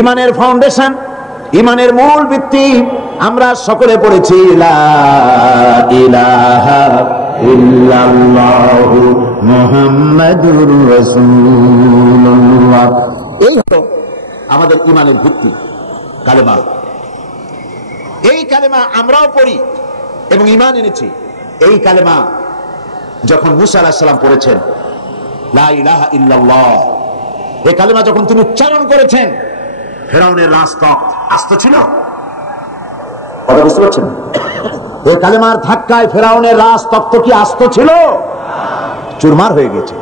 ইমানের ফাউন্ডেশন, ইমানের মূল ভিত্তি আমরা সকলে পড়েছি, লা ইলাহা ইল্লাল্লাহু মুহাম্মাদুর রাসূলুল্লাহ। এই হলো আমাদের ইমানের ভিত্তি, কালেমা। এই কালেমা আমরাও পড়ি এবং ইমান এনেছি। এই কালেমা যখন মুসা আলাইহিস সালাম পড়েছেন, লা ইলাহা ইল্লাল্লাহ, এই কালেমা যখন তিনি উচ্চারণ করেছেন, ফেরাউনের রাজতক্ত আস্ত ছিল? কথা বুঝতে পারছেন? এই কালেমার ধাক্কায় ফেরাউনের রাজতক্ত কি আস্ত ছিল? চুরমার হয়ে গেছে,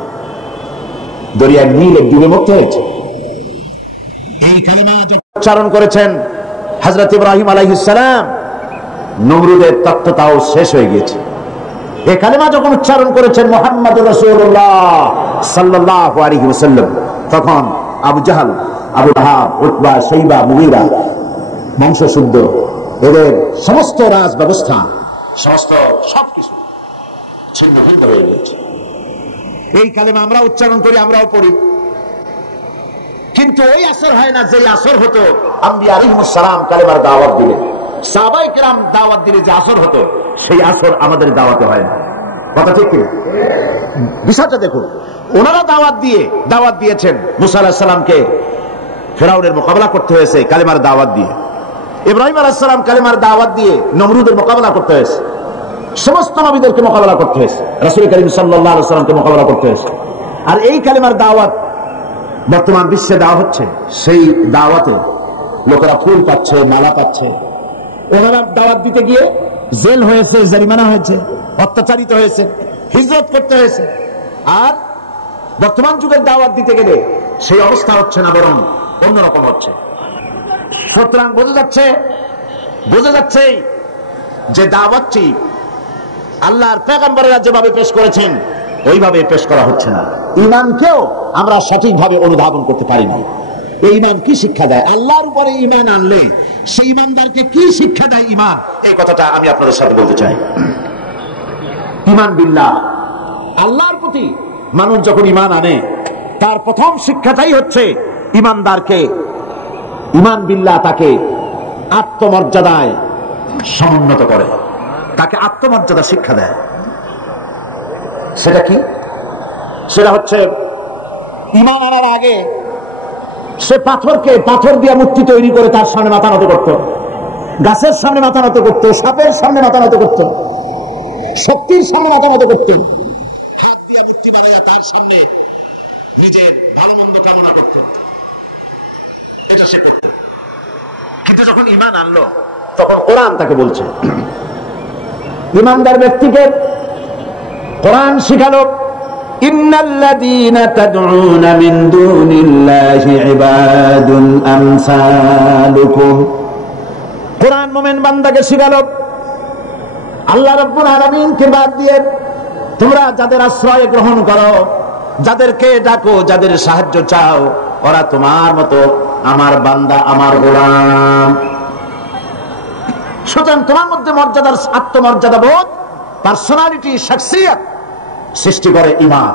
দরিয়ার নীল ডুবে মুক্ত হয়েছে। এই কালেমা উচ্চারণ করেছেন হযরত ইব্রাহিম আলাইহিস সালাম, নমরুদের তত্ত্বটাও শেষ হয়ে গেছে। এই কালেমা যখন উচ্চারণ করেছেন মুহাম্মদুর রাসূলুল্লাহ সাল্লাল্লাহু আলাইহি ওয়াসাল্লাম, তখন আবু জাহল, আবু লাহাব, উতবা, শাইবা, মুগীরা বংশশুদ্ধ, এদের সমস্ত রাজ ব্যবস্থা, সমস্ত সবকিছু ছিন্ন ভিন্ন হয়ে গেছে। এই কালেমা আমরা উচ্চারণ করি, আমরাও পড়ি, কিন্তু ওই আসর হয় না যে আসর হতো আম্বিয়া আলাইহিস সালাম কালেমার দাওয়াত দিলে, সাহাবায়ে কেরাম দাওয়াত দিলে যে আসর হতো, সেই আসর আমাদের দাওয়াতে হয় না। কথা ঠিক কি? বিষয়টা দেখুন, ওনারা দাওয়াত দিয়েছেন মুসা আলাইহিস সালামকে, ফেরাউনের মোকাবেলা করতে হয়েছে কালেমার দাওয়াত দিয়ে। ইব্রাহিম আলাইহিস সালাম কালেমার দাওয়াত দিয়ে নমরুদের মোকাবেলা করতে হয়েছে। সমস্ত নবীদেরকে মোকাবেলা করতে হয়েছে, রাসূল করিম সাল্লাল্লাহু আলাইহি ওয়াসাল্লামকে মোকাবেলা করতে হয়েছে। আর এই কালেমার দাওয়াত বর্তমান বিশ্বে দেওয়া হচ্ছে, সেই দাওয়াতে লোকেরা ফুল পাচ্ছে, মালা পাচ্ছে। ওনারা দাওয়াত দিতে গিয়ে জেল হয়েছে, জরিমানা হয়েছে, অত্যাচারিত হয়েছে, হিজরত করতে হয়েছে। আর বর্তমান যুগের দাওয়াত দিতে গেলে সেই অবস্থা হচ্ছে না, বরং অন্যরকম হচ্ছে। সুতরাং বোঝা যাচ্ছে যে দাওয়াতটি আল্লাহর পয়গম্বরেরা যেভাবে পেশ করেছেন ওইভাবে পেশ করা হচ্ছে না। ঈমানকেও আমরা সঠিকভাবে অনুধাবন করতে পারি না। এই ঈমান কি শিক্ষা দেয়? আল্লাহর উপরে ঈমান আনলে সেই ঈমানদারকে কি শিক্ষা দেয় ঈমান, এই কথাটা আমি আপনাদের সাথে বলতে চাই। ঈমান বিল্লাহ, আল্লাহর প্রতি মানুষ যখন ঈমান আনে, তার প্রথম শিক্ষাটাই হচ্ছে ঈমানদারকে, ঈমান বিল্লাহ তাকে আত্মমর্যাদায় সমুন্নত করে, তাকে আত্মমর্যাদা শিক্ষা দেয়। সেটা কি? সেটা হচ্ছে ঈমান আনার আগে সে পাথর দিয়ে মূর্তি তৈরি করে তার সামনে মাথা নত করত, গাছের সামনে মাথা নত করত, সাপের সামনে মাথা নত করত, শক্তির সামনে মাথা নত করত, হাত দিয়ে মূর্তি বানাইয়া তার সামনে নিজের ভালো মন্দ কামনা করত, এটা সে করত। কিন্তু যখন ঈমান আনলো, তখন কোরআন তাকে বলছে, ঈমানদার ব্যক্তিকে কোরআন শিখালো, ইন্নাল্লাযীনা তাদউনা মিন দুনিল্লাহি ইবাদুন আমসালুকুম। কোরআন মুমিন বান্দাকে শিখালো, আল্লাহ রাব্বুল আলামিনকে বাদ দিয়ে তোমরা যাদের আশ্রয় গ্রহণ করো, যাদেরকে ডাকো, যাদের সাহায্য চাও, ওরা তোমার মতো আমার বান্দা, আমার গোলাম। সুতরাং তোমার মধ্যে মর্যাদার, আত্মমর্যাদা বোধ, পার্সোনালিটি, শাখসিয়ত সৃষ্টি করে ঈমান।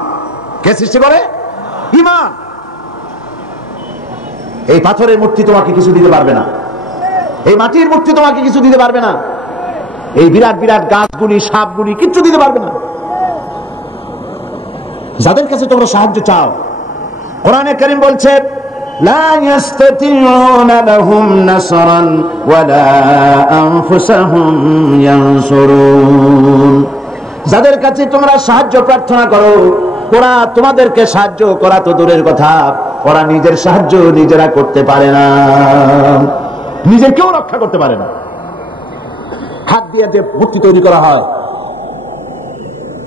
কে সৃষ্টি করে? ঈমান। এই পাথরের মূর্তি তোমাকে কিছু দিতে পারবে না, এই মাটির মূর্তি তোমাকে কিছু দিতে পারবে না, এই বিরাট বিরাট গাছগুলি, সাপগুলি কিচ্ছু দিতে পারবে না। যাদের কাছে তোমরা সাহায্য চাও, কোরআনে কারীম বলছে, লা ইস্তাতিউনা লাহুম নাসরান ওয়ালা আনফুসাহুম ইয়ানসুরুন। যাদের কাছে তোমরা সাহায্য প্রার্থনা করো, ওরা তোমাদেরকে সাহায্য করা তো দূরের কথা, ওরা নিজের সাহায্য নিজেরা করতে পারে না, নিজের কেউ রক্ষা করতে পারে না। হাত দিয়ে যে মূর্তি তৈরি করা হয়,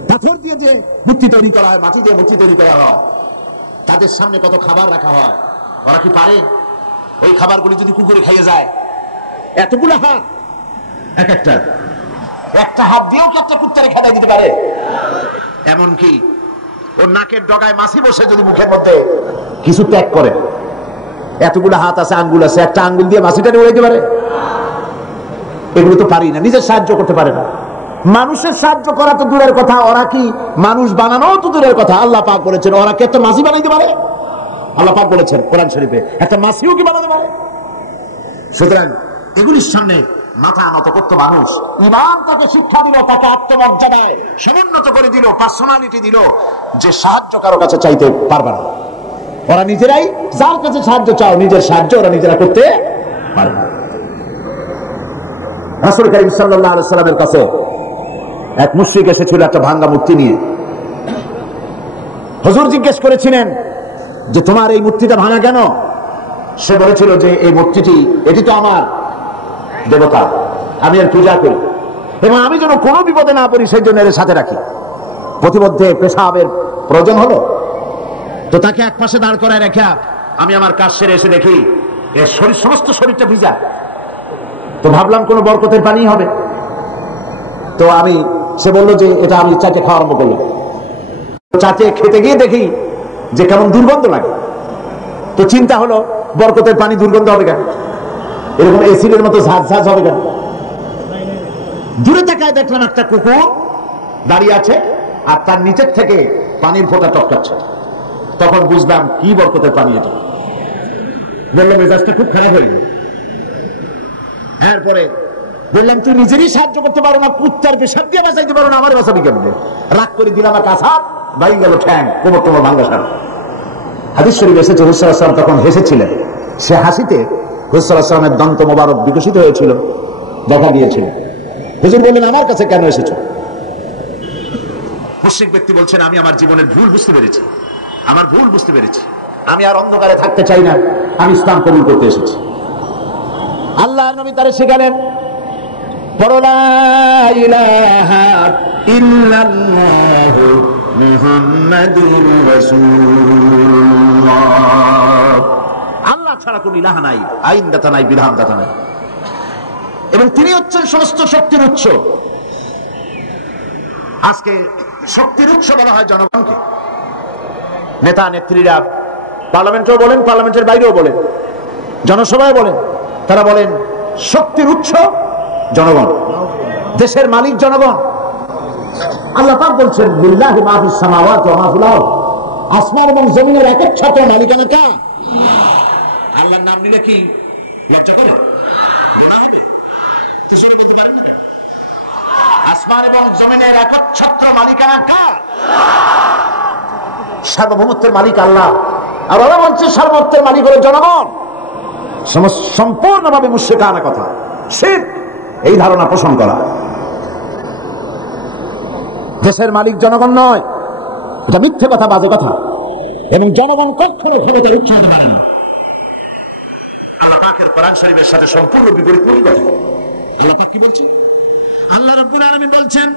পাথর দিয়ে যে মূর্তি তৈরি করা হয়, মাটি দিয়ে মূর্তি তৈরি করা হয়, তাদের সামনে কত খাবার রাখা হয়, ওরা কি পারে? ওই খাবারগুলি যদি কুকুরে খাইয়ে যায়, এতগুলো হাত, একটা হাত দিয়েও কি একটা কুত্তারে খেদাই দিতে পারে? এমনকি ওর নাকের ডগায় মাছি বসে যদি মুখের মধ্যে কিছু ত্যাগ করে, এতগুলো হাত আছে, আঙ্গুল আছে, একটা আঙ্গুল দিয়ে মাছিটারে উড়াইতে পারে? এগুলো তো পারি না, নিজের সাহায্য করতে পারে না। মানুষের সাহায্য করা তো দূরের কথা, ওরা কি মানুষ বানানো তো দূরের কথা। আল্লাহ পাক বলেছেন, ওরা কি একটা মাছি বানাইতে পারে? আল্লাহ পাক বলেছেন কোরআন শরীফে, একটা মাছিও কি বানাতে পারে? সুতরাং এগুলির সামনে মাথা নত করতে মানুষ, ইমান তাকে শিক্ষা দিল, তাকে আত্মমর্যাদায় সমুন্নত করে দিল, পার্সোনালিটি দিল, যে সাহায্য কারো কাছে চাইতে পারবে না। ওরা নিজেরাই যার কাছে সাহায্য চাও, নিজের সাহায্য ওরা নিজেরা করতে পারে। রাসূল কারীম সাল্লাল্লাহু আলাইহি সাল্লামের কাছে এক মুশরিক এসেছিল একটা ভাঙা মূর্তি নিয়ে। হুজুর জিজ্ঞেস করেছিলেন যে তোমার এই মূর্তিটা ভাঙা কেন? সে বলেছিল যে এই মূর্তিটি, এটি তো আমার দেবতা, আমি এর পূজা করি এবং আমি যেন কোনো বিপদে না পড়ি সেই জন্য এর সাথে রাখি। প্রতিমধ্যে পেশাবের প্রয়োজন হলো, তো তাকে এক পাশে দাঁড় করায় রেখে আমি আমার কাজ সেরে এসে দেখি এর শরীর, সমস্ত শরীরটা ভিজা। তো ভাবলাম কোনো বরকতের পানি হবে, তো সে বললো যে এটা আমি চাটে খাওয়া আরম্ভ করলাম। চাটে খেতে গিয়ে দেখি যে কেমন দুর্গন্ধ লাগে। তো চিন্তা হলো বরকতের পানি দুর্গন্ধ হবে কেন, এরকম এসিডের মতো ঝাঁঝ ঝাঁঝ হবে কেন? দূরে তাকায় দেখলাম একটা কুকুর দাঁড়িয়ে আছে আর তার নিচের থেকে পানির ফোঁটা টপকাচ্ছে। তখন বুঝলাম কি বরকতের পানি এটা। বললাম মেজাজটা খুব খারাপ হয়ে গেল। এরপরে বললাম তুই নিজেরই সাহায্য করতে পারো না, কুত্তার পেশাব দিয়ে বাঁচাইতে পারো না, আমার বাঁচাবি কেমনে? রাগ করে দিলাম আর কাছাত ভাই গেল ঠ্যাং, কোমর টোমর ভাঙ্গা সার। হাদিস শরীফ এসেছে রাসূল সাল্লাল্লাহু আলাইহি ওয়াসাল্লাম তখন হেসেছিলেন। সে হাসিতে রাসূল সাল্লাল্লাহু আলাইহি ওয়াসাল্লামের দন্ত মোবারক বিকশিত হয়েছিল, দেখা দিয়েছিল। হুজুর বললেন আমার কাছে কেন এসেছো? মুশরিক ব্যক্তি বলছেন আমি আমার জীবনের ভুল বুঝতে পেরেছি, আমার ভুল বুঝতে পেরেছি, আমি আর অন্ধকারে থাকতে চাই না, আমি ইসলাম কবুল করতে এসেছি। আল্লাহর নবী তারে শেখালেন পড়ো লা ইলাহা ইল্লাল্লাহু মুহাম্মাদুর রাসূলুল্লাহ। আল্লাহ ছাড়া কোনো ইলাহা নাই, আইনদাতা নাই, বিধানদাতা নাই, এবং তিনি হচ্ছেন সমস্ত শক্তির উৎস। আজকে শক্তির উৎস বলা হয় জনগণকে। নেতা নেত্রীরা পার্লামেন্টেও বলেন, পার্লামেন্টের বাইরেও বলেন, জনসভায় বলেন, তারা বলেন শক্তির উৎস জনগণ, দেশের মালিক জনগণ। আল্লাহ পাক বলছেন লিল্লাহি মা ফিস সামাওয়াতি ওয়া মা ফিল আরদ, আসমান এবং জমিনের একচ্ছত্র মালিকানা কার? আল্লাহর নাম নিলে কি লজ্জা করে? আসমান এবং জমিনের একচ্ছত্র মালিকানা কার? সার্বভৌমত্বের মালিক আল্লাহ। আর ওরা বলছে সার্বভৌমত্বের মালিক হলো জনগণ। সম্পূর্ণভাবে মুশরিকানা কথা, শিরক এই ধারণা পোষণ করা। দেশের মালিক জনগণ নয়, এটা মিথ্যে কথা, বাজে কথা, এবং জনগণ কখনো ক্ষমতার উৎস হতে পারে না। আল্লাহ পাকের কোরআন শরীফের সাথে সম্পূর্ণ বিপরীত কথা। আল্লাহ পাক কি বলছেন? আল্লাহ রাব্বুল আলামিন বলছেন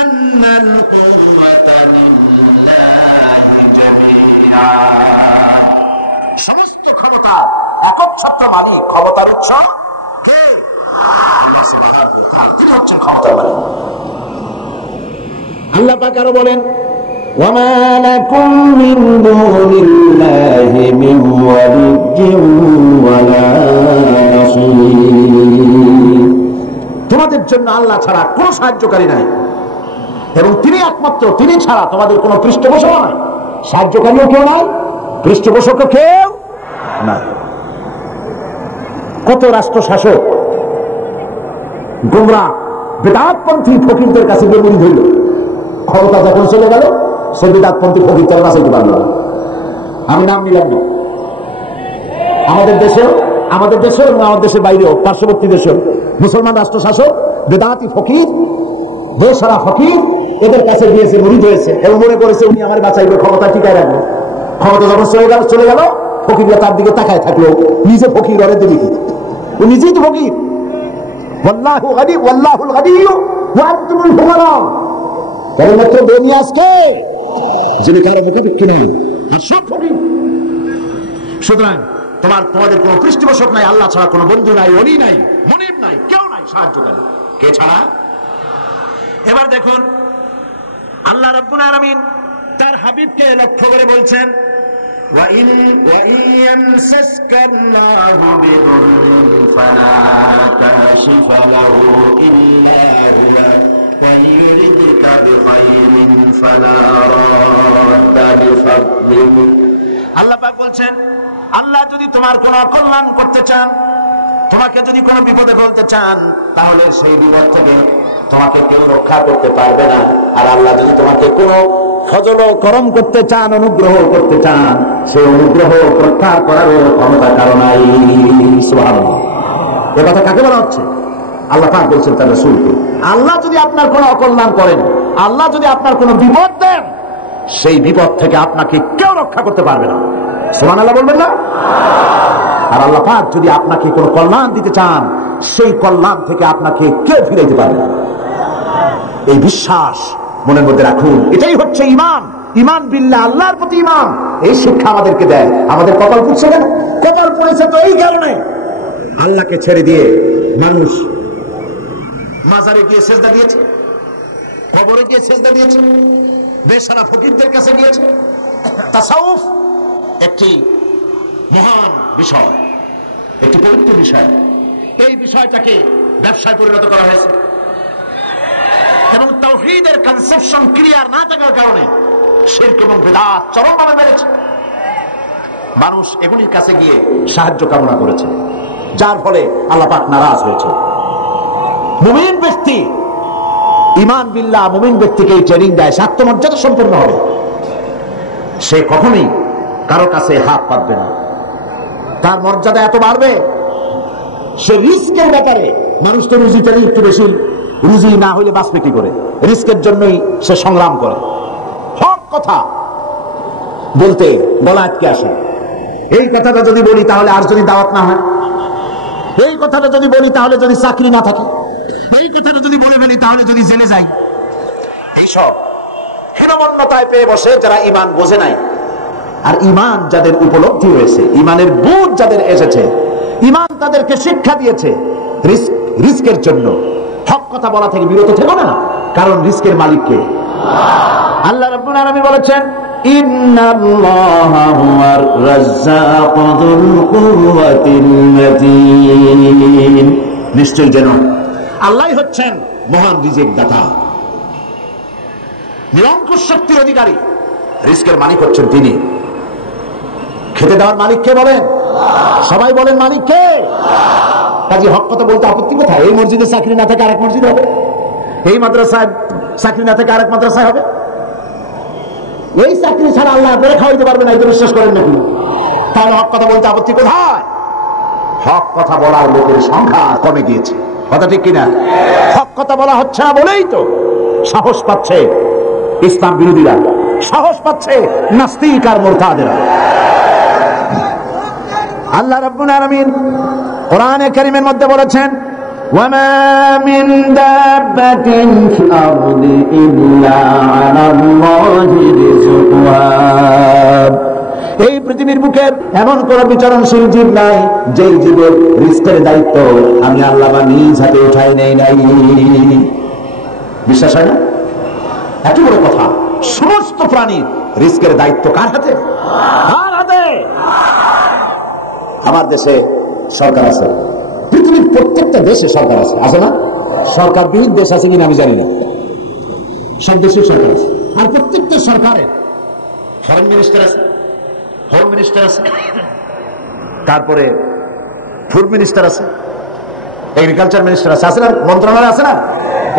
আন্নাল কুওয়াতা লিল্লাহি জামিআ, সমস্ত ক্ষমতা একচ্ছত্র মালিক, ক্ষমতার উৎস কে? আল্লাহ সুবহানাহু ওয়া তাআলা, তিনি হচ্ছেন ক্ষমতার মালিক। আল্লাহ পাক আরো বলেন ওয়া মা লাকুম মিন দুনিল্লাহি মিন ওয়ালিয়্যিন ওয়া লা নাসীর, তোমাদের জন্য আল্লাহ ছাড়া কোনো সাহায্যকারী নাই, এবং তিনি একমাত্র, তিনি ছাড়া তোমাদের কোনো পৃষ্ঠপোষক নাই, সাহায্যকারীও কেউ নাই, পৃষ্ঠপোষকও কেউ নাই। কত রাষ্ট্র শাসক গোমরাহ বেদাতপন্থী ফকিরদের কাছে গিয়ে মুড়ি ধরল, ক্ষমতা যখন চলে গেল সে বেদাতপন্থী ফকির তারা বাঁচাইতে পারল না। আমি নাম নিলাম না। আমাদের দেশেও এবং আমাদের দেশের বাইরেও, পার্শ্ববর্তী দেশেও মুসলমান রাষ্ট্র শাসক বেদাতি ফকির, বেসারা ফকির এদের কাছে গিয়েছে, মুড়ি হয়েছে এবং মনে করেছে উনি আমার বাঁচাইবে, ক্ষমতা টিকায় রাখবে। ক্ষমতা যখন চলে গেল ফকিররা তার দিকে তাকায় থাকলো, নিজে ফকির ওরে দেবে কি? ও নিজেই তো ফকির। ওয়াল্লাহু গানি ওয়াল্লাহুল গানিয়্যু ওয়া আনতুমুল ফুকারা, কেবলমাত্র ধনী আজকে যিনি কারো মুখে দেখি নেই, আর সব ফকির। সুতরাং তোমাদের কোনো পৃষ্ঠপোষক নাই, আল্লাহ ছাড়া কোনো বন্ধু নাই, অলি নাই, মনিব নাই, কেউ নাই সাহায্যকারী। কে ছাড়া? এবার দেখুন আল্লাহ রাব্বুল আলামিন তার হাবিবকে লক্ষ্য করে বলছেন وَإِنْ يَمْسَسْكَ اللَّهُ بِضُرٍّ فَلَا كَاشِفَ لَهُ إِلَّا هُوَ وَإِنْ يُرِدْكَ بِخَيْرٍ فَلَا رَادَّ لِفَضْلِهِ আল্লাহ পাক বলছেন, আল্লাহ যদি তোমার কোনো অকল্যাণ করতে চান, তোমাকে যদি কোনো বিপদে ফেলতে চান, তাহলে সেই বিপদ থেকে তোমাকে কেউ রক্ষা করতে পারবে না। আর আল্লাহ যদি তোমাকে কোনো ফজল করম করতে চান, অনুগ্রহ করতে চান, সেই অনুগ্রহ প্রত্যাহার করার ক্ষমতা কারো নাই। সুবহানাল্লাহ। এ কথা কাকে বলা হচ্ছে? আল্লাহ পাক বলছেন তার রাসূলকে, আল্লাহ যদি আপনার কোনো অকল্যাণ করেন, আল্লাহ যদি আপনার কোনো বিপদ দেন, সেই বিপদ থেকে আপনাকে কেউ রক্ষা করতে পারবে না। সুবহানাল্লাহ বলবেন না? আর আল্লাহ পাক যদি আপনাকে কোনো কল্যাণ দিতে চান, সেই কল্যাণ থেকে আপনাকে কেউ ফিরাইতে পারবে না। এই বিশ্বাস মনের মধ্যে রাখুন। এটাই হচ্ছে ঈমান। ঈমান বিল্লাহ, আল্লাহর প্রতি ঈমান। এই শিক্ষা আমাদেরকে দেয়। আমাদের কপাল পুড়ছে কেন? কপাল পড়েছে তো এই কারণে, আল্লাহকে ছেড়ে দিয়ে মানুষ মাজারে গিয়ে সেজদা দিয়েছে, কবরে গিয়ে সেজদা দিয়েছে, বেশারা ফকিরদের কাছে গিয়েছে। তাসাউফ একটি মহান বিষয়, একটি পবিত্র বিষয়। এই বিষয়টাকে ব্যবসায় পরিণত করা হয়েছে এবং তাওহীদের কনসেপশন ক্লিয়ার না থাকার কারণে শিরক এবং বিদআত চরমভাবে বেড়েছে। মানুষ এগুলির কাছে গিয়ে সাহায্য কামনা করেছে, যার ফলে আল্লাহ পাক নারাজ হয়েছে। মুমিন ব্যক্তি, ঈমান বিল্লাহ মুমিন ব্যক্তিকে এই ট্রেনিং দেয়, সে আত্মমর্যাদা সম্পন্ন হবে। সে কখনোই কারো কাছে হাত পাতবে না, তার মর্যাদা এত বাড়বে। সে রিস্কের ব্যাপারে, মানুষ তো রুজিটা একটু বেশি, রুজি না হইলে বাঁচবে কি করে, রিস্কের জন্যই সে সংগ্রাম করে। হক কথা বলতে গলা আটকে আসে। এই কথাটা যদি বলি তাহলে আর যদি দাওয়াত না হয়, এই কথাটা যদি বলি তাহলে যদি চাকরি না থাকে, এই কথাটা যদি বলে ফেলি তাহলে যদি জেলে যাই, এইসব হীনমন্যতায় পেয়ে বসে যারা ঈমান বোঝে নাই। আর ঈমান যাদের উপলব্ধি হয়েছে, ঈমানের বুঝ যাদের এসেছে, ঈমান তাদেরকে শিক্ষা দিয়েছে রিস্কের জন্য হক কথা বলা থেকে বিরত থেকো না, কারণ রিস্কের মালিক কে? আল্লাহ রাব্বুল আলামিন বলেছেন, ইন্নাল্লাহা হুয়ার রাজ্জাকু যুল কুওয়াতিল মাতিন। নিশ্চয় যেন আল্লাহই হচ্ছেন মহান রিজিক দাতা, নিরঙ্কুশ শক্তির অধিকারী। রিস্কের মালিক হচ্ছেন তিনি। খেতে দেওয়ার মালিক কে বলেন? সবাই বলেন মালিক কে? কাজে হক কথা বলতে আপত্তি কোথায়? এই মসজিদে চাকরি না থাকে আরেক মসজিদ হবে, এই মাদ্রাসায় চাকরি না থাকে আরেক মাদ্রাসায় হবে। এই চাকরি ছাড়া আল্লাহ করে খাওয়াইতে পারবে না, এটা বিশ্বাস করেন নাকি? তাহলে হক কথা বলতে আপত্তি কোথায়? হক কথা বলার লোকের সংখ্যা কমে গিয়েছে, কথা ঠিক কিনা? হক কথা বলা হচ্ছে না বলেই তো সাহস পাচ্ছে ইসলাম বিরোধীরা, সাহস পাচ্ছে নাস্তিক আর মুরতাদেরা। আল্লাহ রাব্বুল আলামিন কোরআনে কারীমের মধ্যে বলেছেন, ওয়ামা মিন দাব্বাতিন ফিল আরদি ইল্লা আলাল্লাহি রিজকুহা। এই পৃথিবীর বুকে এমন কোন বিচরণশীল জীব নাই যেই জীবের রিস্কের দায়িত্ব আমি আল্লাহ বা নিজ হাতে উঠাই নেই নাই। বিশ্বাস হয় না? এত বড় কথা। সমস্ত প্রাণীর রিস্কের দায়িত্ব কার হাতে? কার হাতে? আমার দেশে সরকার আছে, পৃথিবীর প্রত্যেকটা দেশে সরকার আছে, আছে না? সরকার বিহীন দেশ আছে কিনা আমি জানি না, সব দেশে সরকার আছে। আর প্রত্যেকটা সরকারের ফরেন মিনিস্টার আছে, হোম মিনিস্টার আছে, তারপরে ফুড মিনিস্টার আছে, এগ্রিকালচার মিনিস্টার আছে, আছে না? মন্ত্রণালয় আছে না?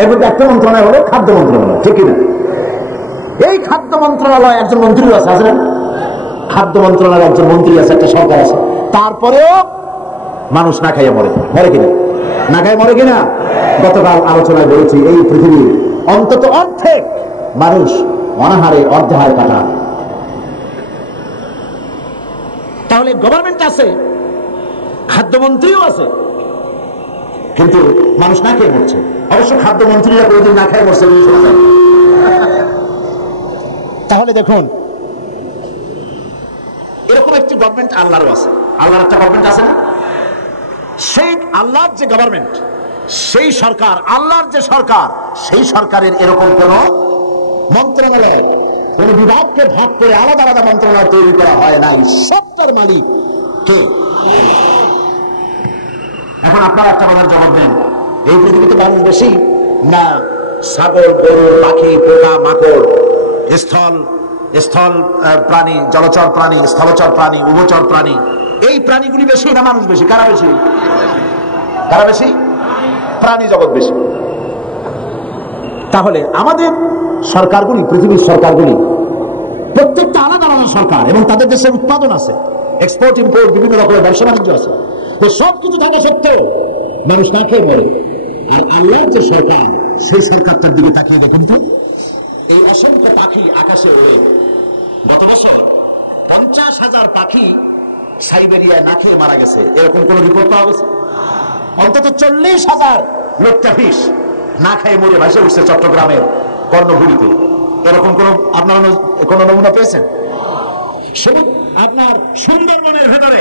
এর মধ্যে একটা মন্ত্রণালয় হলো খাদ্য মন্ত্রণালয়, ঠিক কিনা? এই খাদ্য মন্ত্রণালয় একজন মন্ত্রী আছে, আছে না? খাদ্য মন্ত্রণালয় একজন মন্ত্রী আছে, একটা সরকার আছে। তারপরেও মানুষ না খাইয়া মরে, মরে কিনা? না খাই মরে কিনা? গতকাল আলোচনায় বলেছি, এই পৃথিবীর অন্তত অর্ধেক মানুষ অনাহারে অর্ধাহারে কাটা। তাহলে গভর্নমেন্ট আছে, খাদ্যমন্ত্রীও আছে, কিন্তু মানুষ না খেয়ে মরছে। অবশ্য খাদ্যমন্ত্রীরা কোনোদিন না খেয়ে মরছে শোনা যায়। তাহলে দেখুন, এরকম একটি গভর্নমেন্ট আল্লাহরও আছে। আল্লাহর একটা গভর্নমেন্ট আছে না? সেই আল্লাহর যে গভর্নমেন্ট, সেই সরকার, আল্লাহর যে সরকার, সেই সরকারের এরকম কোন মন্ত্রণালয়, কোন বিভাগকে ভাগ করে আলাদা আলাদা মন্ত্রণালয় তৈরি করা হয় নাই। সবটার মালিক কে? এখন আপনারা একটা কথার জবাব দেন, এই পৃথিবীতে মানুষ বেশি না ছাগল, গরু, পাখি, পোকা, মাকড়, স্থল স্থল প্রাণী, জলচর প্রাণী, স্থলচর প্রাণী, উভচর প্রাণী, এই প্রাণীগুলি বেশি না মানুষ বেশি? কারা বেশি? কারা বেশি? প্রাণী জগৎ বেশি। তাহলে আমাদের সরকারগুলি, পৃথিবীর সরকারগুলি প্রত্যেকটা আলাদা আলাদা সরকার, এবং তাদের দেশের উৎপাদন আছে, এক্সপোর্ট ইম্পোর্ট বিভিন্ন রকমের ব্যবসা বাণিজ্য আছে। তো সবকিছু থাকা সত্ত্বেও মানুষ না খেয়ে মরে। আর আল্লাহর যে সরকার, সেই সরকারটার দিকে তাকিয়ে দেখুন তো, এই অসংখ্য পাখি আকাশে ওড়ে। গত বছর 50,000 পাখি সাইবেরিয়ায় না খেয়ে মারা গেছে, এরকম কোন রিপোর্ট পাওয়া গেছে? অন্তত 40,000 লোকটাফিস না খেয়ে মরে ভাসে উঠছে চট্টগ্রামের কর্ণভূমিতে। এরকম কোন আপনার কোন নমুনা পেয়েছেন? আপনার সুন্দরবনের ভেতরে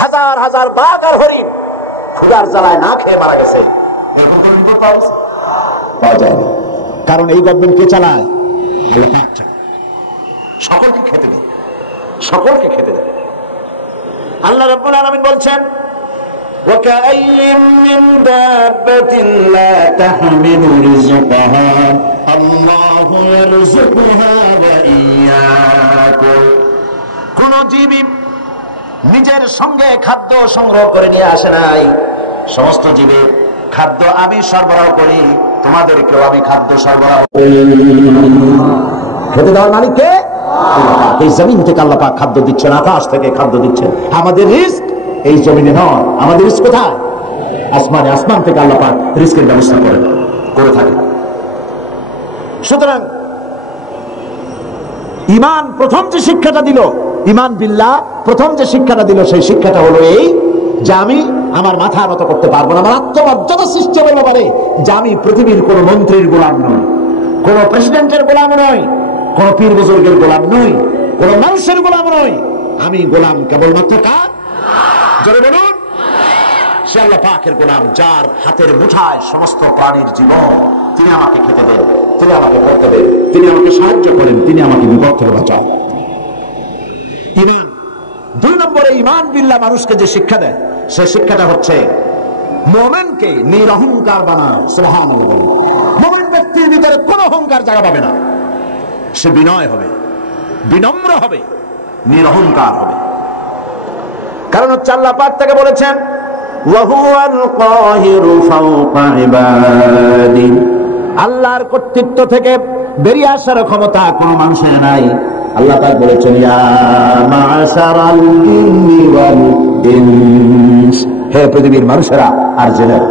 হাজার হাজার বাঘ আর হরিণ ক্ষুধার জ্বালায় না খেয়ে মারা গেছে, এরকম কোন রিপোর্ট পাওয়া গেছে? পাওয়া যায় না। কারণ এই গভর্নমেন্ট কে চালায়? সকলকে খেতে দেয়, সকলকে খেতে দেয়। আল্লাহ রাব্বুল আলামিন বলছেন, وَكَأَيٍّ مِّن دَابَّةٍ لَّا تَحْمِلُ رِزْقَهَا اللَّهُ يَرْزُقُهَا وَإِيَّاكُمْ। কোন জীবই নিজের সঙ্গে খাদ্য সংগ্রহ করে নিয়ে আসে নাই। সমস্ত জীবের খাদ্য আমি সরবরাহ করি, তোমাদেরকেও আমি খাদ্য সরবরাহ করি। খেতে দেওয়ার মালিক কে? এই জমিন থেকে আল্লাহ পাক খাদ্য দিচ্ছেন, আকাশ থেকে খাদ্য দিচ্ছেন। আমাদের রিস্ক এই জমিনে নয়, আমাদের রিস্ক কোথায়? আসমানে। আসমান থেকে আল্লাহ পাক রিস্কের ব্যবস্থা করে থাকে। সুতরাং ঈমান প্রথম যে শিক্ষাটা দিল, ঈমান বিল্লাহ প্রথম যে শিক্ষাটা দিল, সেই শিক্ষাটা হলো এই যে আমি আমার মাথা নত করতে পারবো না, আমার আত্মমর্যাদা সৃষ্টি হলো পারে যে আমি পৃথিবীর কোন মন্ত্রীর গোলাম নই, কোন প্রেসিডেন্টের গোলাম নই, কোন পীর বুজুর্গের গোলাম নই, কোন মানুষের গোলাম নই। আমি গোলাম কেবলমাত্র কার? জোরে বলুন, সে আল্লাহ পাকের গোলাম, যার হাতের মুঠায় সমস্ত প্রাণীর জীবন। তিনি আমাকে খেতে দেন, তিনি আমাকে পড়তে দেন, তিনি আমাকে সাহায্য করেন, তিনি আমাকে বিপদ থেকে বাঁচান। ঈমান। 2 নম্বরে ঈমান বিল্লাহ মানুষকে যে শিক্ষা দেয়, সে শিক্ষাটা হচ্ছে মুমিনকে নিরহংকার বানায়। সুবহানাল্লাহ। মুমিন ব্যক্তির ভিতরে কোনো অহংকার জায়গা পাবে না। সে বিনয় হবে, বিনম্র হবে, নিরহংকার হবে। কারণ হচ্ছে আল্লাহ পাক তাকে বলেছেন, ওয়া হুয়াল কাহিরু ফাওকা ইবাদি। আল্লাহর কর্তৃত্ব থেকে বেরিয়ে আসার ক্ষমতা কোনো মানুষের নাই। আল্লাহ পাক বলেছেন, ইয়া মা'শারাল জিন্নি ওয়াল ইনস, হে পৃথিবীর মানুষেরা আর জিনেরা,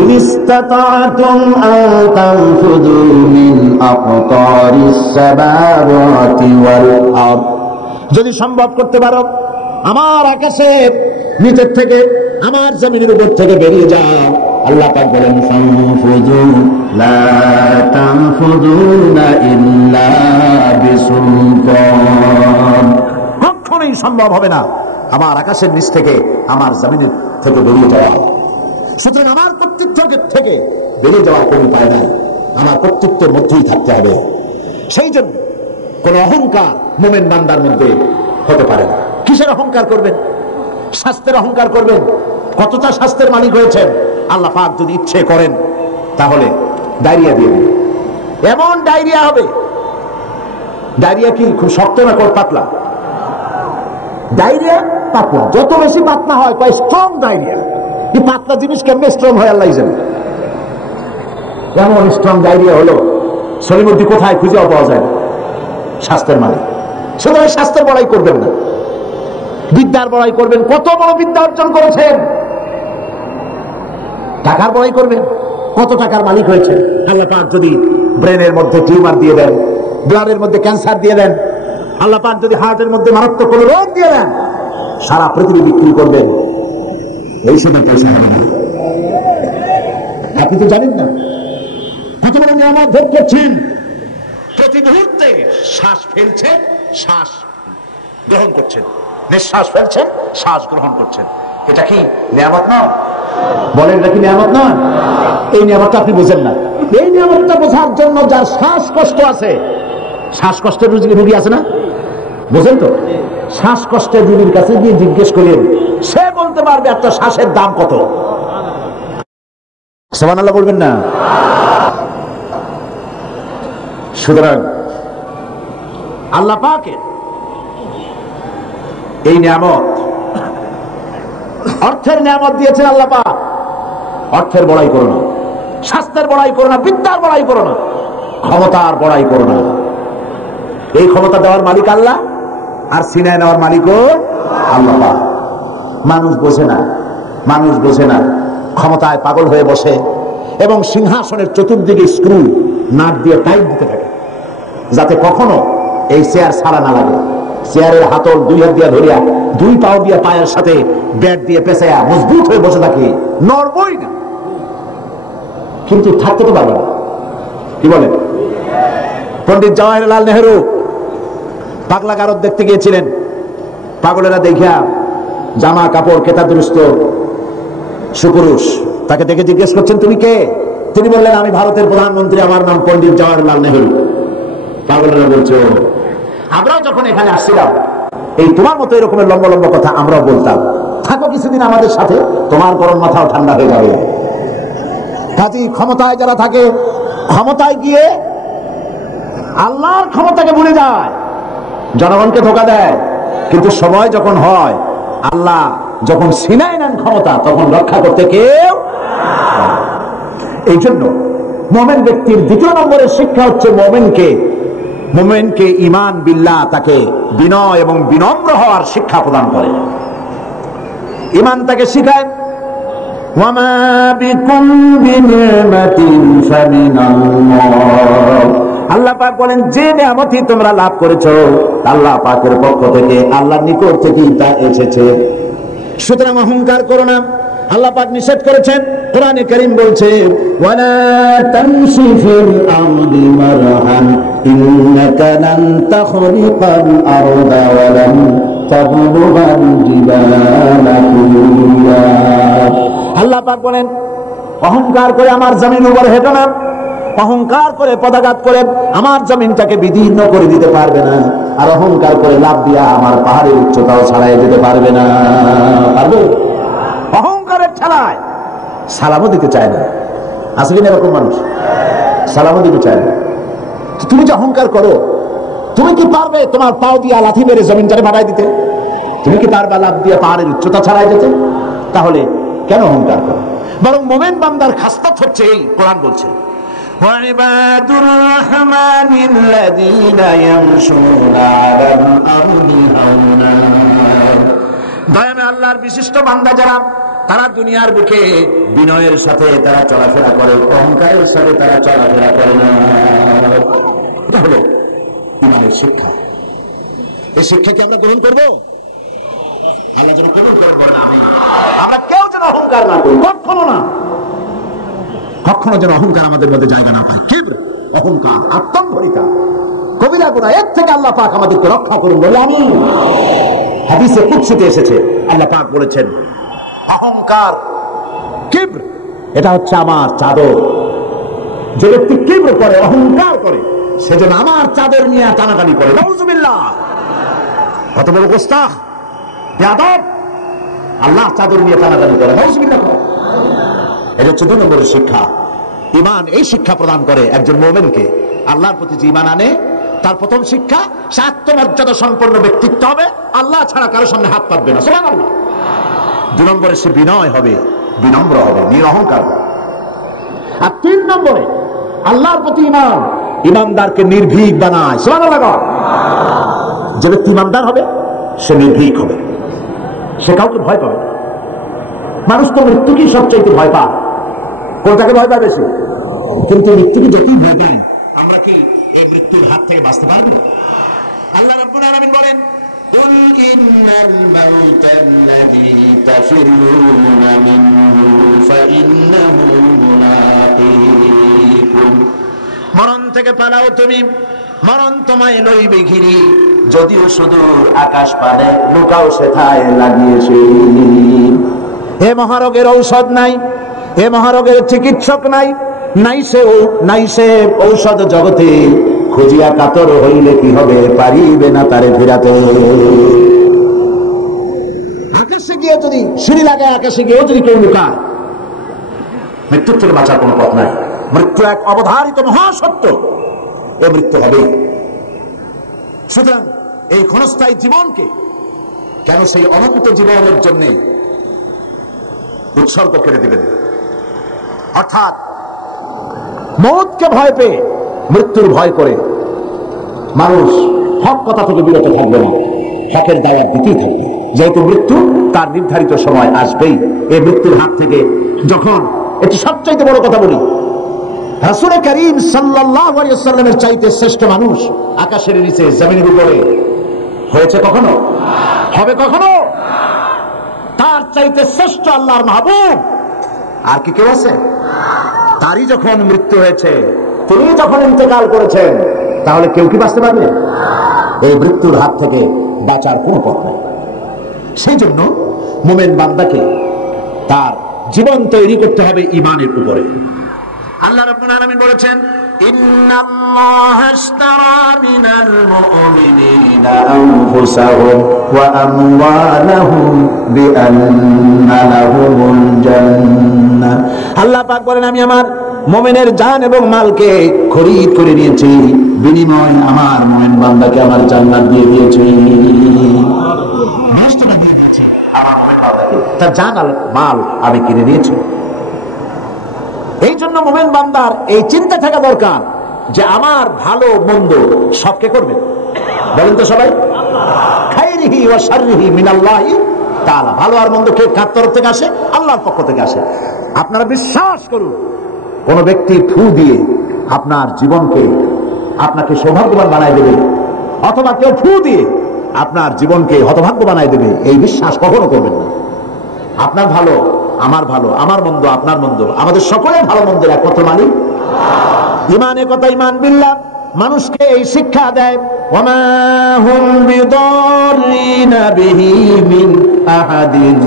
ইন ইসতাতা'তুম আন তানফুযু মিন আকতারিস সামাওয়াতি ওয়াল আরদ, যদি সম্ভব করতে পারো আমার আকাশের নিচের থেকে, আমার জমিনের উপর থেকে বেরিয়ে যাও। আল্লাহ পাক বলেন, ফানফুযু লা তানফুযুনা ইল্লা বিসুলতান, কখনোই সম্ভব হবে না আমার আকাশের নিচ থেকে, আমার জমিনের থেকে বেরিয়ে যাওয়া। সুতরাং আমার কর্তৃত্ব থেকে বেরিয়ে যাওয়ার কোনো উপায় নাই, আমার কর্তৃত্বের মধ্যেই থাকতে হবে। সেই জন্য কোন অহংকার মুমিন বান্দার মধ্যে হতে পারে না। কিসের অহংকার করবেন? স্বাস্থ্যের অহংকার করবেন। কতটা স্বাস্থ্যের মালিক হয়েছেন? আল্লাহ পাক যদি ইচ্ছে করেন তাহলে ডায়রিয়া দিয়ে দিন, এমন ডায়রিয়া হবে। ডায়রিয়া কি খুব শক্ত না পাতলা? ডায়রিয়া পাতলা, যত বেশি পাতলা হয় কয় স্ট্রং ডায়রিয়া। এই পাতলা জিনিস কেমনে স্ট্রং হয় আল্লাহ জানে। এমন স্ট্রং ডায়রিয়া হলো শরীরমধ্যে কোথায় খুঁজেও পাওয়া যায় না। স্বাস্থ্যের মালিক। সুতরাং স্বাস্থ্যের বড়াই করবেন না, বিদ্যার বড়াই করবেন। কত বড় বিদ্যা অর্জন করেছেন, টাকার বড়াই করবেন। কত টাকার মালিক হয়েছে। আল্লাহ পাক যদি ব্রেনের মধ্যে টিউমার দিয়ে দেন, ব্লাডের মধ্যে ক্যান্সার দিয়ে দেন, আল্লাহ পাক যদি হার্টের মধ্যে মারাত্মক কোনো রোগ দিয়ে দেন, সারা পৃথিবী বিক্রি করবেন, এই সময় পয়সা হবে না। আপনি তো জানেন না কত বড় নিয়ামত ভোগ করছেন। প্রতি মুহূর্তে শ্বাস ফেলছেন, শ্বাস গ্রহণ করছেন, নিঃশ্বাস ফেলছেন, শ্বাস গ্রহণ করছেন। এটা কি নিয়ামত নয়? বলেন, এটা কি নিয়ামত নয়? এই নিয়ামতটা আপনি বুঝেন না। এই নিয়ামতটা বোঝার জন্য যার শ্বাসকষ্ট আছে, শ্বাসকষ্টের রোগী আছে না, বুঝেন তো? শ্বাসকষ্টের রোগীর কাছে গিয়ে জিজ্ঞেস করেন, সে বলতে পারবে একটা শ্বাসের দাম কত। সুবহানাল্লাহ বলবেন না? সুতরাং আল্লাহ পাকের এই নিয়ামত, অর্থের নিয়ামত দিয়েছেন আল্লাহ পাক। অর্থের বড়াই করো না, স্বাস্থ্যের বড়াই করো না, বিদ্যার বড়াই করো না, ক্ষমতার বড়াই করো না। এই ক্ষমতা দেওয়ার মালিক আল্লাহ, আর সিনায় নেওয়ার মালিকও আল্লাহ পাক। মানুষ বোঝে না, মানুষ বোঝে না, ক্ষমতায় পাগল হয়ে বসে এবং সিংহাসনের চতুর্দিকে স্ক্রু নাট দিয়ে টাইট দিতে থাকে, যাতে কখনো এই চেয়ার ছাড়া না লাগে। চেয়ারের হাতল দুই হাত দিয়ে ধরিয়া, দুই পাও দিয়ে পায়ের সাথে ব্যাট দিয়ে পেঁচাইয়া মজবুত হয়ে বসে থাকে, নড়বই না। কিন্তু থাকতে তো পারবে না। কি বলেন? পন্ডিত জওয়াহরলাল নেহরু পাগলা গারদ দেখতে গিয়েছিলেন। পাগলেরা দেখিয়া জামা কাপড় কেতাদুরস্ত সুপুরুষ, তাকে দেখে জিজ্ঞেস করছেন, তুমি কে? তিনি বললেন, আমি ভারতের প্রধানমন্ত্রী, আমার নাম পন্ডিত জওয়াহরলাল নেহরু। পাগলেরা বলছে, আমরাও যখন এখানে আসছিলাম এই তোমার মতো এরকমের লম্বা লম্বা কথা আমরাও বলতাম, থাকো কিছুদিন আমাদের সাথে, তোমার গরম মাথাও ঠান্ডা হয়ে যাবে। কাজী ক্ষমতায় যারা থাকে, ক্ষমতায় গিয়ে আল্লাহর ক্ষমতাকে ভুলে যায়, জনগণকে ধোঁকা দেয়। কিন্তু সময় যখন হয়, আল্লাহ যখন সিনায় নেন ক্ষমতা, তখন রক্ষা করতে কেউ। এই জন্য মুমিন ব্যক্তির দ্বিতীয় নম্বরের শিক্ষা হচ্ছে মুমিনকে ঈমান বিল্লাহ, তাকে বিনয় এবং বিনম্র হওয়ার শিক্ষা প্রদান করে। ঈমান তাকে শিখায়, ওয়ামা বিকুম বিনিমাতিন ফামিনাল্লাহ। আল্লাহ পাক বলেন, যে নিয়ামতই তোমরা লাভ করেছো আল্লাহ পাকের পক্ষ থেকে, আল্লাহর নিকট থেকেই তা এসেছে। সুতরাং অহংকার করো না, আল্লাহ পাক নিষেধ করেছেন। কোরআনে কারীম বলছে, ওয়ালা তামশি ফিল আরদি মারহান ইন্নাকা লান তাখরিকাল আরদা ওয়া লান তাবলুগাল জিবালা তুলা। আল্লাহ পাক বলেন, অহংকার করে আমার জমিন উপর হেঁটো না, অহংকার করে পদাঘাত করে আমার জমিনটাকে বিদীর্ণ করে দিতে পারবে না, আর অহংকার করে লাভ দিয়া আমার পাহাড়ের উচ্চতাও ছাড়াই দিতে পারবে না। পারবে? অহংকারের ঠেলায় সালামও দিতে চায় না। আসলে এরকম মানুষ সালামও দিতে চায় না। তুমি যে অহংকার করো, তুমি কি পারবে তোমার পাও দিয়া লাথি মেরে জমিনটারে ভাড়াই দিতে? তুমি কি পারবে লাভ দিয়ে পাহাড়ের উচ্চতা ছাড়াই যেতে? তাহলে কেন অহংকার করো? বরং মুমিন বান্দার খাসলত হচ্ছে এই, কোরআন বলছে, وعباد الرحمن الذين يمشون على الأرض هونا। দয়াময় আল্লাহর বিশিষ্ট বান্দা যারা, তারা দুনিয়ার বুকে বিনয়ের সাথে তারা চলাফেরা করে, অহংকারের সাথে তারা চলাফেরা করে না। এটা হলো ঈমানের শিক্ষা। এই শিক্ষাকে আমরা গ্রহণ করবো। আল্লাহ যেন কবুল করেন। আমরা কেউ যেন অহংকার না করি, কখনো না, কখনো যেন অহংকার আমাদের মধ্যে জায়গা না পায়। কি অহংকার? আত্মম্ভরিতা, কবিরা গুনাহ। এর থেকে আল্লাহ পাক আমাদেরকে রক্ষা করুন বলে আমিন। হাদিসে কুদসিতে এসেছে, আল্লাহ পাক বলেছেন, অহংকার, কিবর, এটা হচ্ছে আমার চাদর। যে ব্যক্তি কিবর করে, অহংকার করে, সেজন্য আমার চাদর নিয়ে টানাটানি করে। নাউযুবিল্লাহ। কত বড় গোস্তাখ, বেয়াদব! আল্লাহ চাদর নিয়ে টানাটানি করে। নাউযুবিল্লাহ। এটা হচ্ছে 2 নম্বরের শিক্ষা। ঈমান এই শিক্ষা প্রদান করে একজন মুমিনকে। আল্লাহর প্রতি যে ঈমান আনে, তার প্রথম শিক্ষা, সে আত্মমর্যাদা সম্পন্ন ব্যক্তিত্ব হবে, আল্লাহ ছাড়া কারো সামনে হাত পাতবে না। সুবহানাল্লাহ। 2 নম্বরে সে বিনয় হবে, বিনম্র হবে, নিরহংকার হবে। আর 3 নম্বরে আল্লাহর প্রতি ঈমান ঈমানদারকে নির্ভীক বানায়। সুবহানাল্লাহ। যে ব্যক্তি ঈমানদার হবে, সে নির্ভীক হবে, সে কাউকে ভয় পাবে না। মানুষ তো মৃত্যুকেই সবচাইতে ভয় পায়। কোনটাকে ভয় পাবে সে? কিন্তু মৃত্যুকে যতই ভয় পাই, আমরা কি এই মৃত্যুর হাত থেকে বাঁচতে পারবো? আল্লাহ রাব্বুল আলামিন বলেন, কুল ইন্নাল মাউতাল্লাযী তাফিরুনা মিনহু ফাইন্নাহু মুলাকীকুম। মরণ থেকে পালাও তুমি, মরণ তোমায় লইবে ঘিরে, যদিও সুদূর আকাশ পানে লুকাও সেথায় লাগিয়েছে। এ মহারোগের ঔষধ নাই, এ মহারোগের চিকিৎসক নাই, নাই সে ঔষধ জগতে, খুঁজিয়া কাতর হইলে কি হবে, পারিবে না তারে ফিরাতে। আকাশে গিয়ে যদি সিঁড়ি লাগায়, আকাশে গিয়েও যদি কেউ লুকায়, মৃত্যুর থেকে বাঁচার কোনো পথ নাই। মৃত্যু এক অবধারিত মহাসত্য, এ মৃত্যু হবে। সুতরাং এই ক্ষণস্থায়ী জীবনকে কেন সেই অনন্ত জীবনের জন্য উৎসর্গ করে দিবেন? অর্থাৎ মৌতকে ভয় পেয়ে, মৃত্যুর ভয় করে মানুষ হক কথা থেকে বিরত থাকবে না, হকের দাওয়াত দিতেই থাকবে। যেহেতু মৃত্যু তার নির্ধারিত সময় আসবেই। এই মৃত্যুর হাত থেকে যখন, এটি সবচাইতে বড় কথা বলি, রাসূল করিম সাল্লাল্লাহু আলাইহি ওয়াসাল্লামের চাইতে শ্রেষ্ঠ মানুষ আকাশের নিচে জমিনের উপরে হয়েছে কখনো? হবে কখনো? তার চাইতে শ্রেষ্ঠ আল্লাহর মাহবুব আর কি কেউ আছে? তারই যখন মৃত্যু হয়েছে, তিনি যখন ইন্তেকাল করেছেন, তাহলে কেউ কি বাঁচতে পারবে? এই মৃত্যুর হাত থেকে বাঁচার কোনো পথ নেই। সেই জন্য মুমিন বান্দাকে তার জীবন তৈরি করতে হবে ঈমানের উপরে। আল্লাহ রাব্বুল আলামিন বলেছেন, ইন্নাল্লাহা আশতারা মিনাল মুমিনিনা আনফুসাহুম ওয়া আমওয়ালাহুম বিআন্না লাহুমুল জান্নাহ। আল্লাহ পাক বলেন, আমি আমার মুমিনের জান এবং মালকে খরিদ করে নিয়েছি, বিনিময়ে আমার মুমিন বান্দাকে আমার জান্নাত দিয়ে দিয়েছি। তার জান আর মাল আমি কিনে নিয়েছি। এই জন্য মুমিন বান্দার এই চিন্তা থাকা দরকার যে আমার ভালো মন্দ সবকে করবে, বলেন তো সবাই, খাইরিহি ওয়া শাররিহি মিনাল্লাহি তাআলা। ভালো আর মন্দ কে কার তরফ থেকে আসে? আল্লাহর পক্ষ থেকে আসে। আপনারা বিশ্বাস করুন, কোন ব্যক্তি ফু দিয়ে আপনার জীবনকে, আপনাকে সৌভাগ্যবান বানায় দেবে, অথবা কেউ ফু দিয়ে আপনার জীবনকে হতভাগ্য বানায় দেবে, এই বিশ্বাস কখনো করবেন না। আপনার ভালো আমার ভালো, আমার মন্দ আপনার মন্দ, আমাদের সকলের ভালো মন্দের একমাত্র মালিক ইমানের কথা। ইমান বিল্লাহ মানুষকে এই শিক্ষা দেয়, ওয়ামা হুম বিদাররিনা বিহি মিন আহাদিন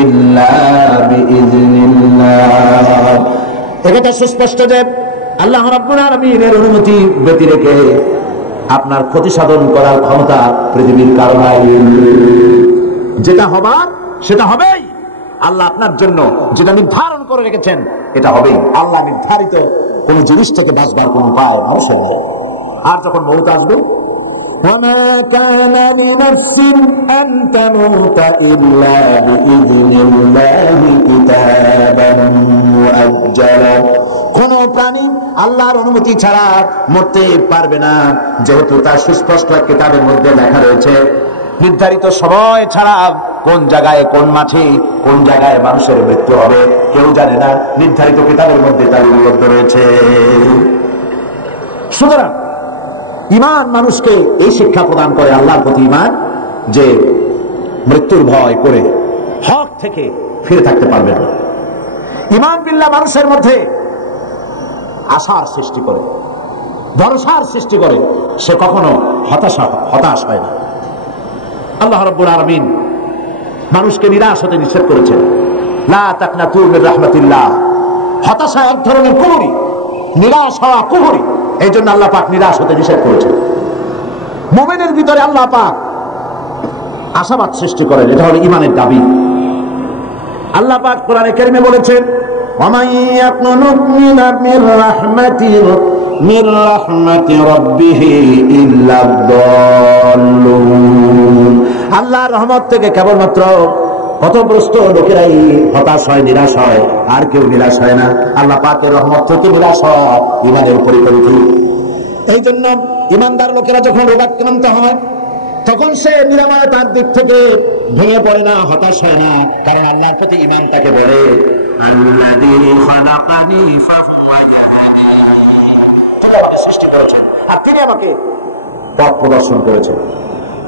ইল্লা বিইذনিল্লাহ। এটা সুস্পষ্ট যে আল্লাহ রাব্বুল আলামিনের অনুমতি ব্যতি রেখে আপনার ক্ষতি সাধন করার ক্ষমতা পৃথিবীর কারো নাই। যেটা হবার সেটা হবেই। আল্লাহ আপনার জন্য যেটা নির্ধারণ করে রেখেছেন এটা হবেই। আল্লাহ নির্ধারিত কোন জিনিস থেকে বাঁচবার কোন উপায় মানুষের নেই। আর যখন মউত আসবে, ওয়ামা কানা লিনাফসিন আন তামুতা ইল্লা বিইذনিল্লাহি কিতাবান মুআজ্জালা। কোন প্রাণী আল্লাহর অনুমতি ছাড়া মরতে পারবে না, যেহেতু তার সুস্পষ্ট কিতাবের মধ্যে লেখা রয়েছে নির্ধারিত সময় ছাড়া কোন জায়গায়, কোন মাঠে, কোন জায়গায় মানুষের মৃত্যু হবে কেউ জানে না, নির্ধারিত কিতাবের মধ্যে তার উল্লেখ রয়েছে। সুতরাং ঈমান মানুষকে এই শিক্ষা প্রদান করে, আল্লাহর প্রতি ঈমান, যে মৃত্যুর ভয় করে হক থেকে ফিরে থাকতে পারবে না। ঈমান বিল্লাহ মানুষের মধ্যে আশার সৃষ্টি করে, ভরসার সৃষ্টি করে, সে কখনো হতাশ হয় না। আল্লাহ রাব্বুল আলামিন মানুষকে নিরাশ হতে নিষেধ করেছেন, লা তাকনাতু মির রাহমাতিল্লাহ। হতাশা এক ধরনের কুফরি, নিরাশ হওয়া কুফরি। এই জন্য আল্লাহ পাক নিরাশ হতে নিষেধ করেছেন। মুমিনের ভিতরে আল্লাহ পাক আশাবাদ সৃষ্টি করেন, এটা হলো ঈমানের দাবি। আল্লাহ পাক কোরআনে কারিমে বলেছেন, ওয়ামান ইয়াকুনুত মির রাহমাতি রাব্বিহি ইল্লা দাল্লুন। আল্লাহর রহমত থেকে কেবলমাত্র পথভ্রষ্ট লোকেরাই হতাশ হয়, নিরাশ হয়, আর কেউ নিরাশ হয় না। আল্লাহ পাকের রহমত থেকে নিরাশ হয় ঈমানের পরিপন্থী। এই জন্য ঈমানদার লোকেরা যখন রোগাক্রান্ত হয় তখন সে নিরাময়তার দিক থেকে ভেঙে পড়ে না, হতাশ হয় না, কারণ আল্লাহর প্রতি ঈমান তাকে বলে, আল্লাযী খালাকানি ফাহুয়া ইয়াহদিন। সৃষ্টি করেছেন আর তিনি আমাকে পথ প্রদর্শন করেছেন।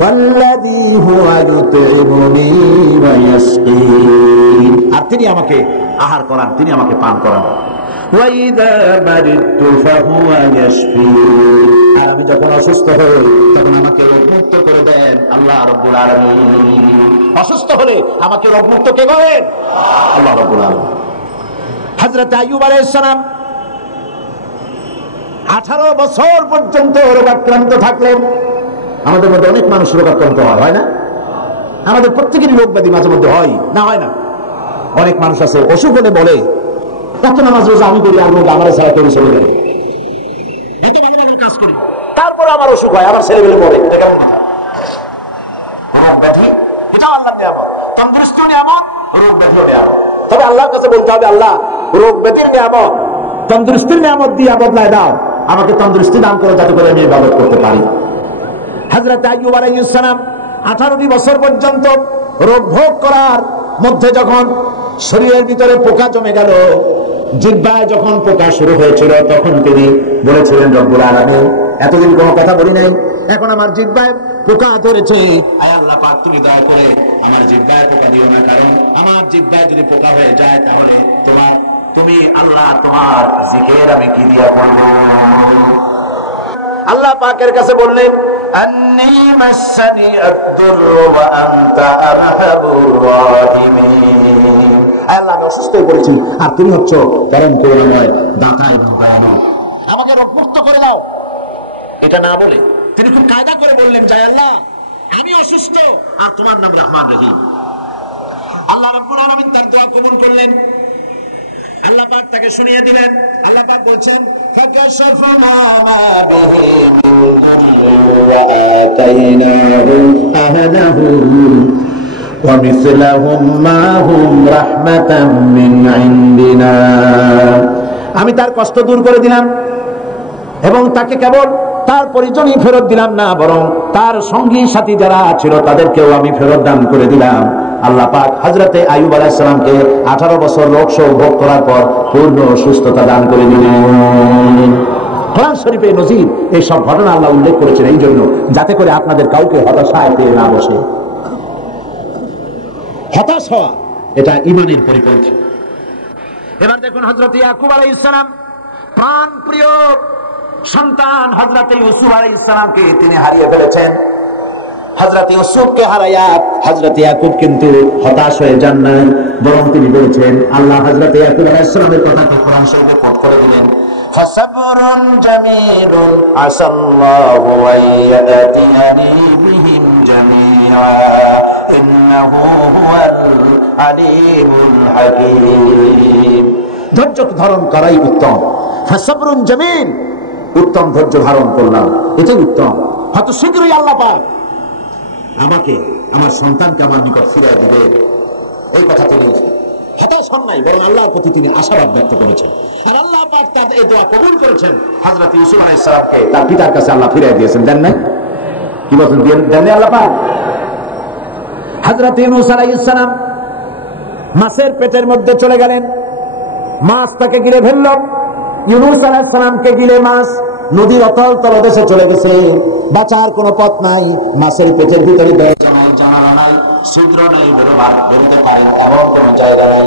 ওয়াল্লাযী হুয়া ইউতঈমুনি ওয়া ইয়াসকিন। আর তিনি আমাকে আহার করান, তিনি আমাকে পান করান। ওয়া ইযা মারিদতু ফাহুয়া ইয়াশফিন। আর আমি যখন অসুস্থ হই তখন আমাকে রোগমুক্ত করে দেন আল্লাহ রাব্বুল আলামিন। অসুস্থ হলে আমাকে রোগমুক্ত কে করেন? আল্লাহ রাব্বুল আলামিন। হযরত আইয়ুব আলাইহিস সালাম 18 বছর পর্যন্ত রোগাক্রান্ত থাকলেন। আমাদের মধ্যে অনেক মানুষ রোগাক্রান্ত হয় না? আমাদের প্রত্যেকেরই রোগ ব্যাধি মাঝে মধ্যে হয় না, হয় না? অনেক মানুষ আছে অসুখ হলে বলে, এত নামাজ রোজা আমি করি, আর রোগ আমার ছাড়া কেউ চলে গেলে, এত ভালো কাজ করি, তারপরে আমার অসুখ হয়, আমার ছেলে মেলে পড়ে, এটা কেমন কথা? রোগ ব্যাধি এটাও আল্লাহর নিয়ামত, তন্দুরুস্তিও নিয়ামত, রোগ ব্যাধিও নিয়ামত। তবে আল্লাহর কাছে বলতে হবে, আল্লাহ রোগ ব্যাধির নিয়ামত তন্দুরুস্তির নিয়ামত দিয়ে বদলায় দাও, আমাকে তন্দুরুস্তি দান করে যাতে করে আমি ইবাদত করতে পারি। হযরত আইয়ুব আলাইহিস সালাম 18টি বছর পর্যন্ত রোগ ভোগ করার মধ্যে যখন শরীরের ভিতরে পোকা জমে গেল, জিহ্বায় যখন পোকা শুরু হয়েছিল, তখন তিনি বলেছিলেন, রব্বুল আলামিন, এতদিন কোনো কথা বলি নাই, এখন আমার জিহ্বায় পোকা ধরেছে, আয় আল্লাহ পাক তুমি দয়া করে আমার জিহ্বায় পোকা দিও না, কারণ আমার জিহ্বায় যদি পোকা হয়ে যায় তাহলে তুমি আল্লাহ তোমার জিকির আমি কি দিয়া করব? আল্লাহ পাকের কাছে বললেন, আন্নী মাসসানি আদ-দুররু ওয়া আনতা আরহামুর রাহিমিন। আল্লাহ, আমি অসুস্থ হয়ে পড়েছি আর তুমি হচ্ছ পরম করুণাময়, দাতা এবং দয়ালু, আমাকে রোগমুক্ত করে দাও। এটা না বলে তিনি খুব কায়দা করে বললেন, জয় আল্লাহ, আমি অসুস্থ আর তোমার নাম রহমান রহিম। আল্লাহ রাব্বুল আলামিন তার দোয়া কবুল করলেন, আল্লাহ পাক তাকে শুনিয়ে দিলেন। আল্লাহ পাক বলছেন, ফাকাশাফনা মা বিহি ওয়া আতাইনাহু আহলাহু ওয়া মিসলাহুম মাহুম রাহমাতাম মিন ইনদিনা। আমি তার কষ্ট দূর করে দিলাম এবং তাকে কেবল তার পরিজনই ফেরত দিলাম না, বরং তার সঙ্গী সাথী যারা ছিল তাদেরকেও আমি ফেরত দান করে দিলাম। আল্লাহ পাক হযরতে আইয়ুব আলাইহিস সালামকে 18 বছর রোগ শোক ভোগ করার পর পূর্ণ সুস্থতা দান করে দিলেন। কোরআন শরীফে নজির এই সব ঘটনা আল্লাহ উল্লেখ করেছেন এই জন্য, যাতে করে আপনাদের কাউকে হতাশায় পেয়ে না বসে। হতাশ হওয়া এটা ঈমানের পরিপন্থী। এবার দেখুন, হযরত ইয়াকুব আলাইহিস সালাম প্রাণ প্রিয় সন্তান হযরত ইউসুফ আলাইহিস সালামকে তিনি হারিয়ে ফেলেছেন। হযরত ইউসুফকে হারায়া হযরত ইয়াকুব কিন্তু হতাশ হয়ে যান না, বরং তিনি বলেছেন, আল্লাহ হযরত ইয়াকুব আলাইহিস সালামের কথা কোরআন শরীফে কোট করে দিলেন, ফাসাবরুন জামিলুন আসাল্লাহু আইয়াতিয়ানি বিহিম জামিআ ইন্নাহু হুয়াল আলিমুল হাকীম। ধৈর্য ধারণ করাই উত্তম। ফাসাবরুন জামিল, উত্তম ধৈর্য ধারণ করলাম, এটাই উত্তম। হয়তো শীঘ্রই আল্লাহ পাক আমাকে, আমার সন্তানকে আমার নিকট ফিরিয়ে দিবে, এই কথা তিনি হতাশ হন নাই, বরং আল্লাহর প্রতি তিনি আশাবাদ ব্যক্ত করেছেন। আর আল্লাহ পাক তার এই দোয়া কবুল করেছেন। হযরত ইউসুফ আলাইহিস সালামকে তার পিতার কাছে আল্লাহ ফিরিয়ে দিয়েছেন, দেন নাই? কি বলেন, দেন নাই আল্লাহ পাক? হযরত ইউনূস আলাইহিস সালাম মাছের পেটের মধ্যে চলে গেলেন, মাছ তাকে গিলে ফেলল। ইউনূস আলাইহিস সালামকে গিলে মাছ নদীর অতল তলদেশে চলে গেছে, বাঁচার কোনো পথ নাই। মাছের পেটের ভিতরে জানালা নাই, ছিদ্র নেই, বেরোতে পারে এমন কোনো জায়গা নাই।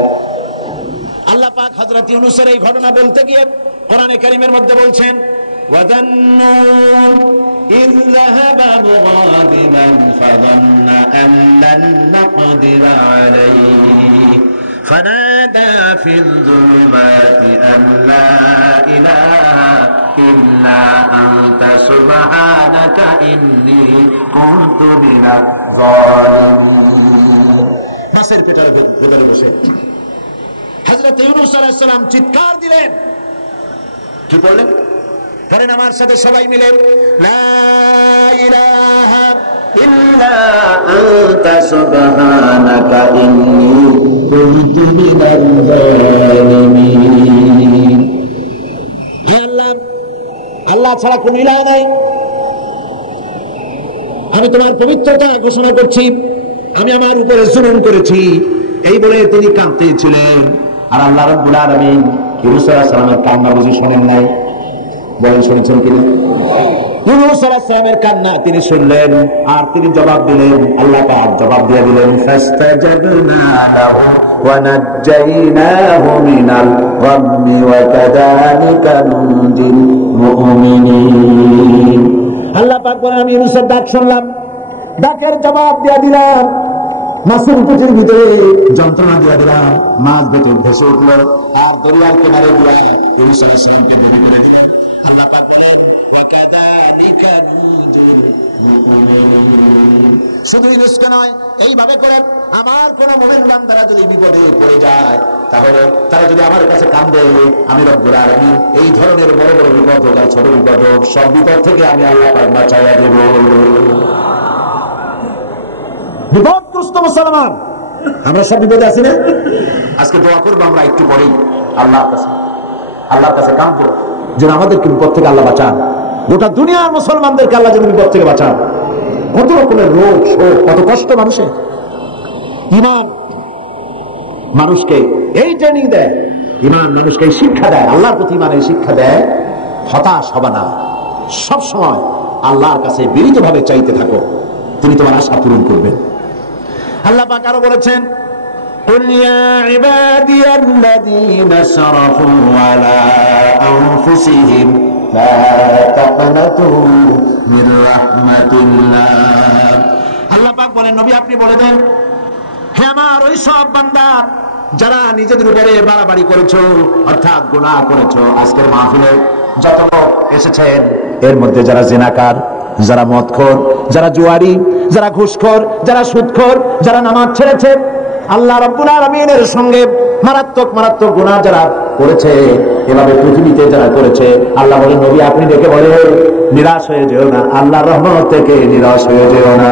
আল্লাহ পাক হযরত ইউনূসের এই ঘটনা বলতে গিয়ে কোরআনে কারীমের মধ্যে বলছেন, ওয়াযান্নুন ইয যাহাবা মুগাদিবান ফাযান্না আন লান নাকদিরা আলাইহি ফানাদা ফিল যুলুমাতি আন লা ইলাহা ইল্লা আনতা সুবহানাকা ইন্নী কুনতু মিনাজ জালিমিন। মাছের পেটের ভেতরে বসে হযরত ইউনূস আলাইহিস সালাম চিৎকার দিলেন, কি বললেন? পড়েন আমার সাথে সবাই মিলে, লা ইলাহা ইল্লা আনতা সুবহানাকা ইন্নী কুনতু মিনাজ জালিমিন। হে আল্লাহ, আল্লাহ ছাড়া কোনো ইলাহ নাই, আমি তোমার পবিত্রতা ঘোষণা করছি, আমি আমার উপরে জুলুম করেছি, এই বলে তিনি কাঁদতেছিলেন। আর আল্লাহ রাব্বুল আলামিন ইউনূস আলাইহিস সালামের কান্না বুঝি শোনেন নাই? বলেন, শুনেছেন কিনা? ইউনূস আলাইহিস সালামের কান্না তিনি শুনলেন আর তিনি জবাব দিলেন। আল্লাহ পাক জবাব দিয়ে দিলেন, ফাস্তাজাবনা লাহু ওয়া নাজ্জাইনাহু মিনাল গাম্মি ওয়া কাযালিকা নুনজিল মুমিনিন। আল্লাহ পাক বলেন, আমি ইউনূসের ডাক শুনলাম, ডাকের জবাব দিয়ে দিলাম, মাছের পেটের ভিতরে যন্ত্রণা দিয়ে দিলাম, মাছ ভেতর ভেসে উঠল আর দরিয়ার কিনারে গিয়ে ইউনূস আলাইহিস সালামকে মনে করে দিলেন। আল্লাহ পাক বলেন, ওয়া কাযালিকা নুনজিল মুমিনিন। শুধু রিস্ক নয়, এইভাবে করে আমার কোন মুমিন বান্দারা যদি বিপদে পড়ে যায়, তাহলে তারা যদি আমার কাছে কান্দে, আমি রব্বুল আলামিন এই ধরনের বড় বড় বিপদ হোক আর ছোট বিপদ হোক, সব বিপদ থেকে আমি আল্লাহ পাক বাঁচাইয়া দেব। বিপদগ্রস্ত মুসলমান আমরা সব বিপদে আছি না? আজকে দোয়া করবো আমরা একটু পরেই আল্লাহর কাছে কাঁদবো যেন আমাদেরকে বিপদ থেকে আল্লাহ বাঁচান, গোটা দুনিয়ার মুসলমানদেরকে আল্লাহ যেন বিপদ থেকে বাঁচান। কত রকমের রোগ শোক, কত কষ্ট মানুষের। ঈমান মানুষকে এই ট্রেনিং দেয়, ঈমান মানুষকে এই শিক্ষা দেয়, আল্লাহর প্রতি ঈমানের শিক্ষা দেয়, হতাশ হবে না, সব সময় আল্লাহর কাছে বিনীতভাবে চাইতে থাকো, তিনি তোমার আশা পূরণ করবেন। আল্লাহ পাক আরো বলেছেন, قل يا عبادي الذين اسرفوا على أنفسهم لا تقنطوا من رحمة الله। আল্লাহ পাক বলেন, নবী আপনি বলে দেন, হে আমার ওই সব বান্দা যারা নিজেদের উপরে বাড়াবাড়ি করেছো, অর্থাৎ গুনাহ করেছো। আজকের মাহফিলে যত লোক এসেছেন এর মধ্যে যারা জিনাকার, যারা মদখোর, যারা জুয়ারি, যারা ঘুষখোর, যারা সুদখোর, যারা নামাজ ছেড়েছে, আল্লাহ রাব্বুল আলামিনের সঙ্গে মারাত্মক মারাত্মক গুনাহ যারা করেছে, এভাবে পৃথিবীতে যারা করেছে, আল্লাহ বলেন নবী আপনি দেখে বলে নিরাশ হয়ে যেও না, আল্লাহর রহমত থেকে নিরাশ হয়ে যেও না।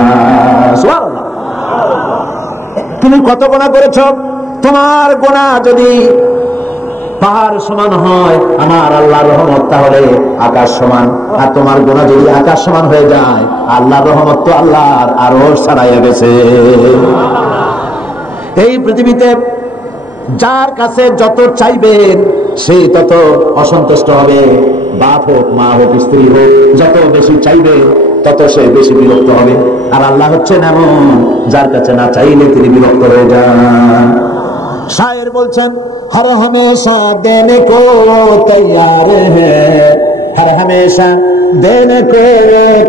সুবহানাল্লাহ। তুমি কত গুনাহ করেছো, তোমার গুনাহ যদি পাহাড় সমান হয় আমার আল্লাহর রহমত তাহলে আকাশ সমান, আর তোমার গুনাহ যদি আকাশ সমান হয়ে যায় আল্লাহর রহমত তো আল্লাহর আরশ ছাড়াইয়া গেছে। এই পৃথিবীতে যার কাছে যত চাইবেন সে তত অসন্তুষ্ট হবে, বাপ হোক, মা হোক, স্ত্রী হোক, যত বেশি চাইবে তত সে বেশি বিরক্ত হবে। আর আল্লাহ হচ্ছেন এমন যার কাছে না চাইলে তিনি বিরক্ত হয়ে যান। শায়ের বলছেন, হর হমেশা দেনে কো তৈয়ার হ্যায়, হর হমেশা দেনে কো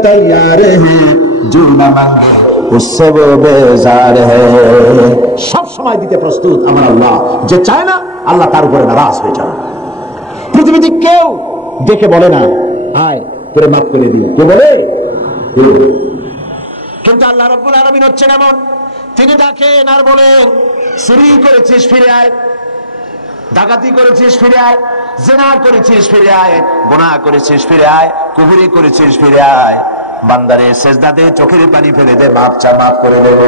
তৈয়ার হ্যায়, जो न मांगे उससे वो बेजार है। সব সময় দিতে প্রস্তুত আমার আল্লাহ, যে চায় না আল্লাহ তার উপরে নারাজ হয়ে যান। পৃথিবীতে কেউ দেখে বলে না আয় তোরে মাফ করে দিই, কে বলে? কিন্তু আল্লাহ রাব্বুল আলামিন হচ্ছেন এমন, তিনি ডাকেন আর বলেন চুরি করেছিস ফিরে আয়, ডাকাতি করেছিস ফিরে আয়, জিনা করেছিস ফিরে আয়, গুনাহ করেছিস ফিরে আয়, কুফরি করেছিস ফিরে আয়, বান্দারে সেজদা দে, চোখের পানি ফেলে দে, মাপ চা, মাফ করে দেব।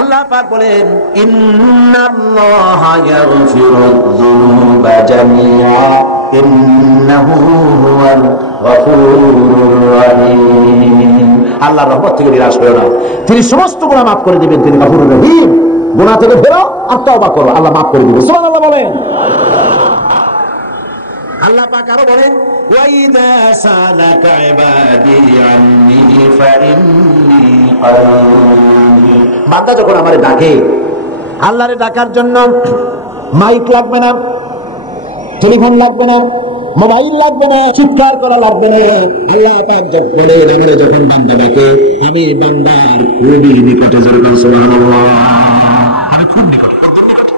আল্লাহ পাক বলেন ইন্নাল্লাহা ইয়াগফিরুয-যুনুবা জামিআ ইন্নাহু হুয়াল গফুরুর রহিম। আল্লাহর রহমত থেকে নিরাশ হয়ো না, তিনি সমস্ত গুনাহ মাফ করে দিবেন, তিনি গফুরুর রহিম। গুনাহ থেকে ফেরো আর তওবা করো, আল্লাহ মাফ করে দিবেন। সুবহানাল্লাহ বলেন। আল্লাহ পাক আরো বলেন ওয়াইদা সালাকা ইবাদি আন্নী ফাইন্নী করিব। বান্দা যখন আমারে ডাকে, আল্লাহরে ডাকার জন্য মাইক লাগবে না, টেলিফোন লাগবে না, মোবাইল লাগবে না, চিৎকার করা লাগবে না। আল্লাহ পাক যখন বলেন আমারে যখন বান্দা ডাকে, আমি বান্দার খুবই নিকটে, যেরকম সুবহানাল্লাহ, আমি খুব নিকট, কত নিকট।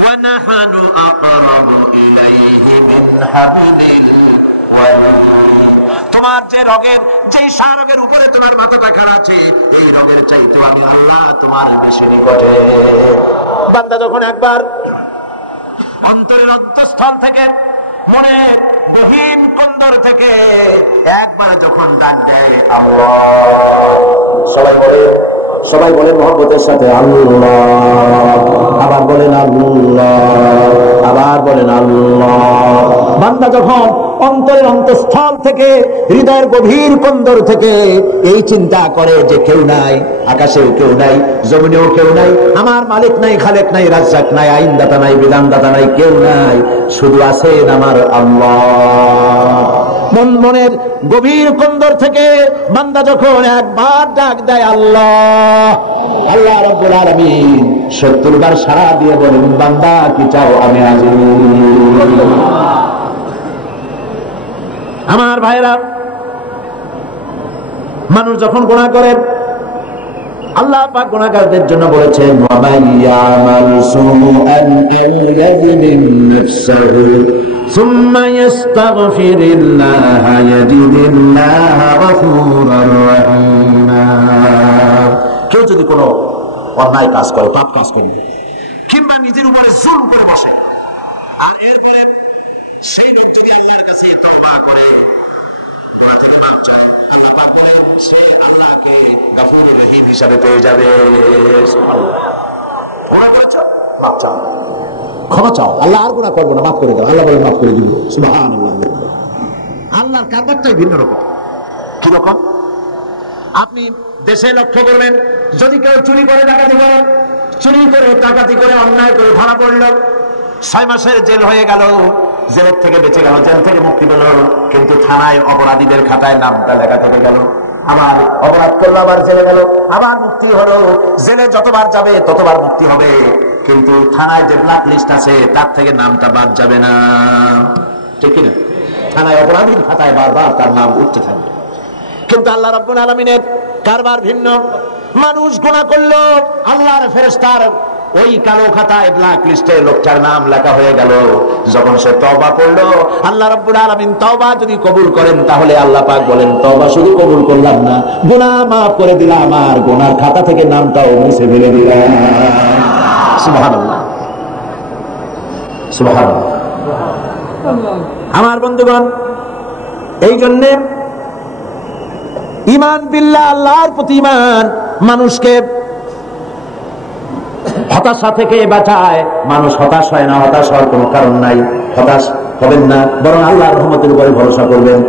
ওয়া নাহানু আকরাবু ইলাইহি মিন হাবলিল ওয়ারিদ। তোমার যে রোগের, যে রোগের উপরে তোমার মাথাটা খাড়া আছে, এই রোগের চাইতে আমি আল্লাহ তোমার বেশি নিকটে। বান্দা যখন একবার অন্তরের অন্তঃস্থল থেকে, মনে গহীন কন্দর থেকে একবার যখন ডাক দেয় আল্লাহ, সবাই বলে মহব্বতের সাথে আল্লাহ, আবার বলেন আল্লাহ, আবার বলেন আল্লাহ। বান্দা যখন অন্তরের অন্তঃস্থল থেকে, হৃদয়ের গভীর কন্দর থেকে এই চিন্তা করে যে কেউ নাই, আকাশেও কেউ নাই, জমিনেও কেউ নাই, আমার মালিক নাই, খালেক নাই, রাজ্জাক নাই, আইনদাতা নাই, বিধানদাতা নাই, কেউ নাই, শুধু আছেন আমার আল্লাহ। মনের গভীর কন্দর থেকে বান্দা যখন একবার ডাক দেয় আল্লাহ, আল্লাহ রাব্বুল আলামিন 70 বার সাড়া দিয়ে বলেন বান্দা কি চাও আমি হাজির। আমার ভাইরা, মানুষ যখন গুনাহ করে, আল্লাহ পাক গুনাহগারদের জন্য বলেছেন ওয়া মান ইয়ামাল সুআন আও ইয়াজলিম নাফসাহু সুম্মা ইস্তাগফিরিল্লাহ ইয়াজিদিল্লাহ গফুরার রাহিমা। কেউ যদি কোনো অন্যায় কাজ করে, পাপ কাজ করে, কিংবা নিজের উপরে জুলম করে বসে, আর এরপরে সেই ব্যক্তি যদি আল্লাহর কাছে তওবা করে, মাফ চায়, আল্লাহ পাক বলে সে আল্লাহকে গফুরুর রহিম হিসাবে পেয়ে যাবে। ক্ষমা চাও, আল্লাহ আর গুনাহ করবো না, মাফ করে দাও। আল্লাহ বলে মাফ করে দিব। সুবহানাল্লাহ। আল্লাহর কারবারটাই ভিন্ন রকম। কি রকম? আপনি দেশে লক্ষ্য করবেন, যদি কেউ চুরি করে ডাকাতি করে, চুরি করে ডাকাতি করে অন্যায় করে ধরা পড়ল, 6 মাসের জেল হয়ে গেল, জেলের থেকে বেঁচে গেল, জেল থেকে মুক্তি পেল, কিন্তু থানায় অপরাধীদের খাতায় নামটা লেখা থেকে গেল। আবার অপরাধ করলো, আবার জেলে গেল, আবার মুক্তি হলো। জেলে যতবার যাবে ততবার মুক্তি হবে, কিন্তু থানায় যে ব্ল্যাক লিস্ট আছে তার থেকে নামটা বাদ যাবে না। ঠিক কিনা? থানায় অপরাধীর খাতায় বারবার তার নাম উঠতে থাকবে। কিন্তু আল্লাহ রাব্বুল আলামিনের কারবার ভিন্ন। মানুষ গুনাহ করলো, আল্লাহর ফেরেশতার ওই কালো খাতায় ব্ল্যাক লিস্টে লোকটার নাম লেখা হয়ে গেল। যখন সে তওবা করলো, আল্লাহ রাব্বুল আলামিন তওবা যদি কবুল করেন, তাহলে আল্লাহ পাক বলেন তওবা শুধু কবুল করলাম না, গুনাহ maaf করে দিলাম, আর গুনার খাতা থেকে নামটাও মুছে ফেলে দিলাম। সুবহানাল্লাহ, সুবহানাল্লাহ। আমার বন্ধুগণ, এই জন্য ঈমান বিল্লাহ, আল্লাহর প্রতি ঈমান মানুষকে হতাশা থেকে বাঁচায়। মানুষ হতাশ হয় না, হতাশ হওয়ার কোনো কারণ নাই। হতাশ হবেন না, বরং আল্লাহর রহমতের উপরে ভরসা করবেন।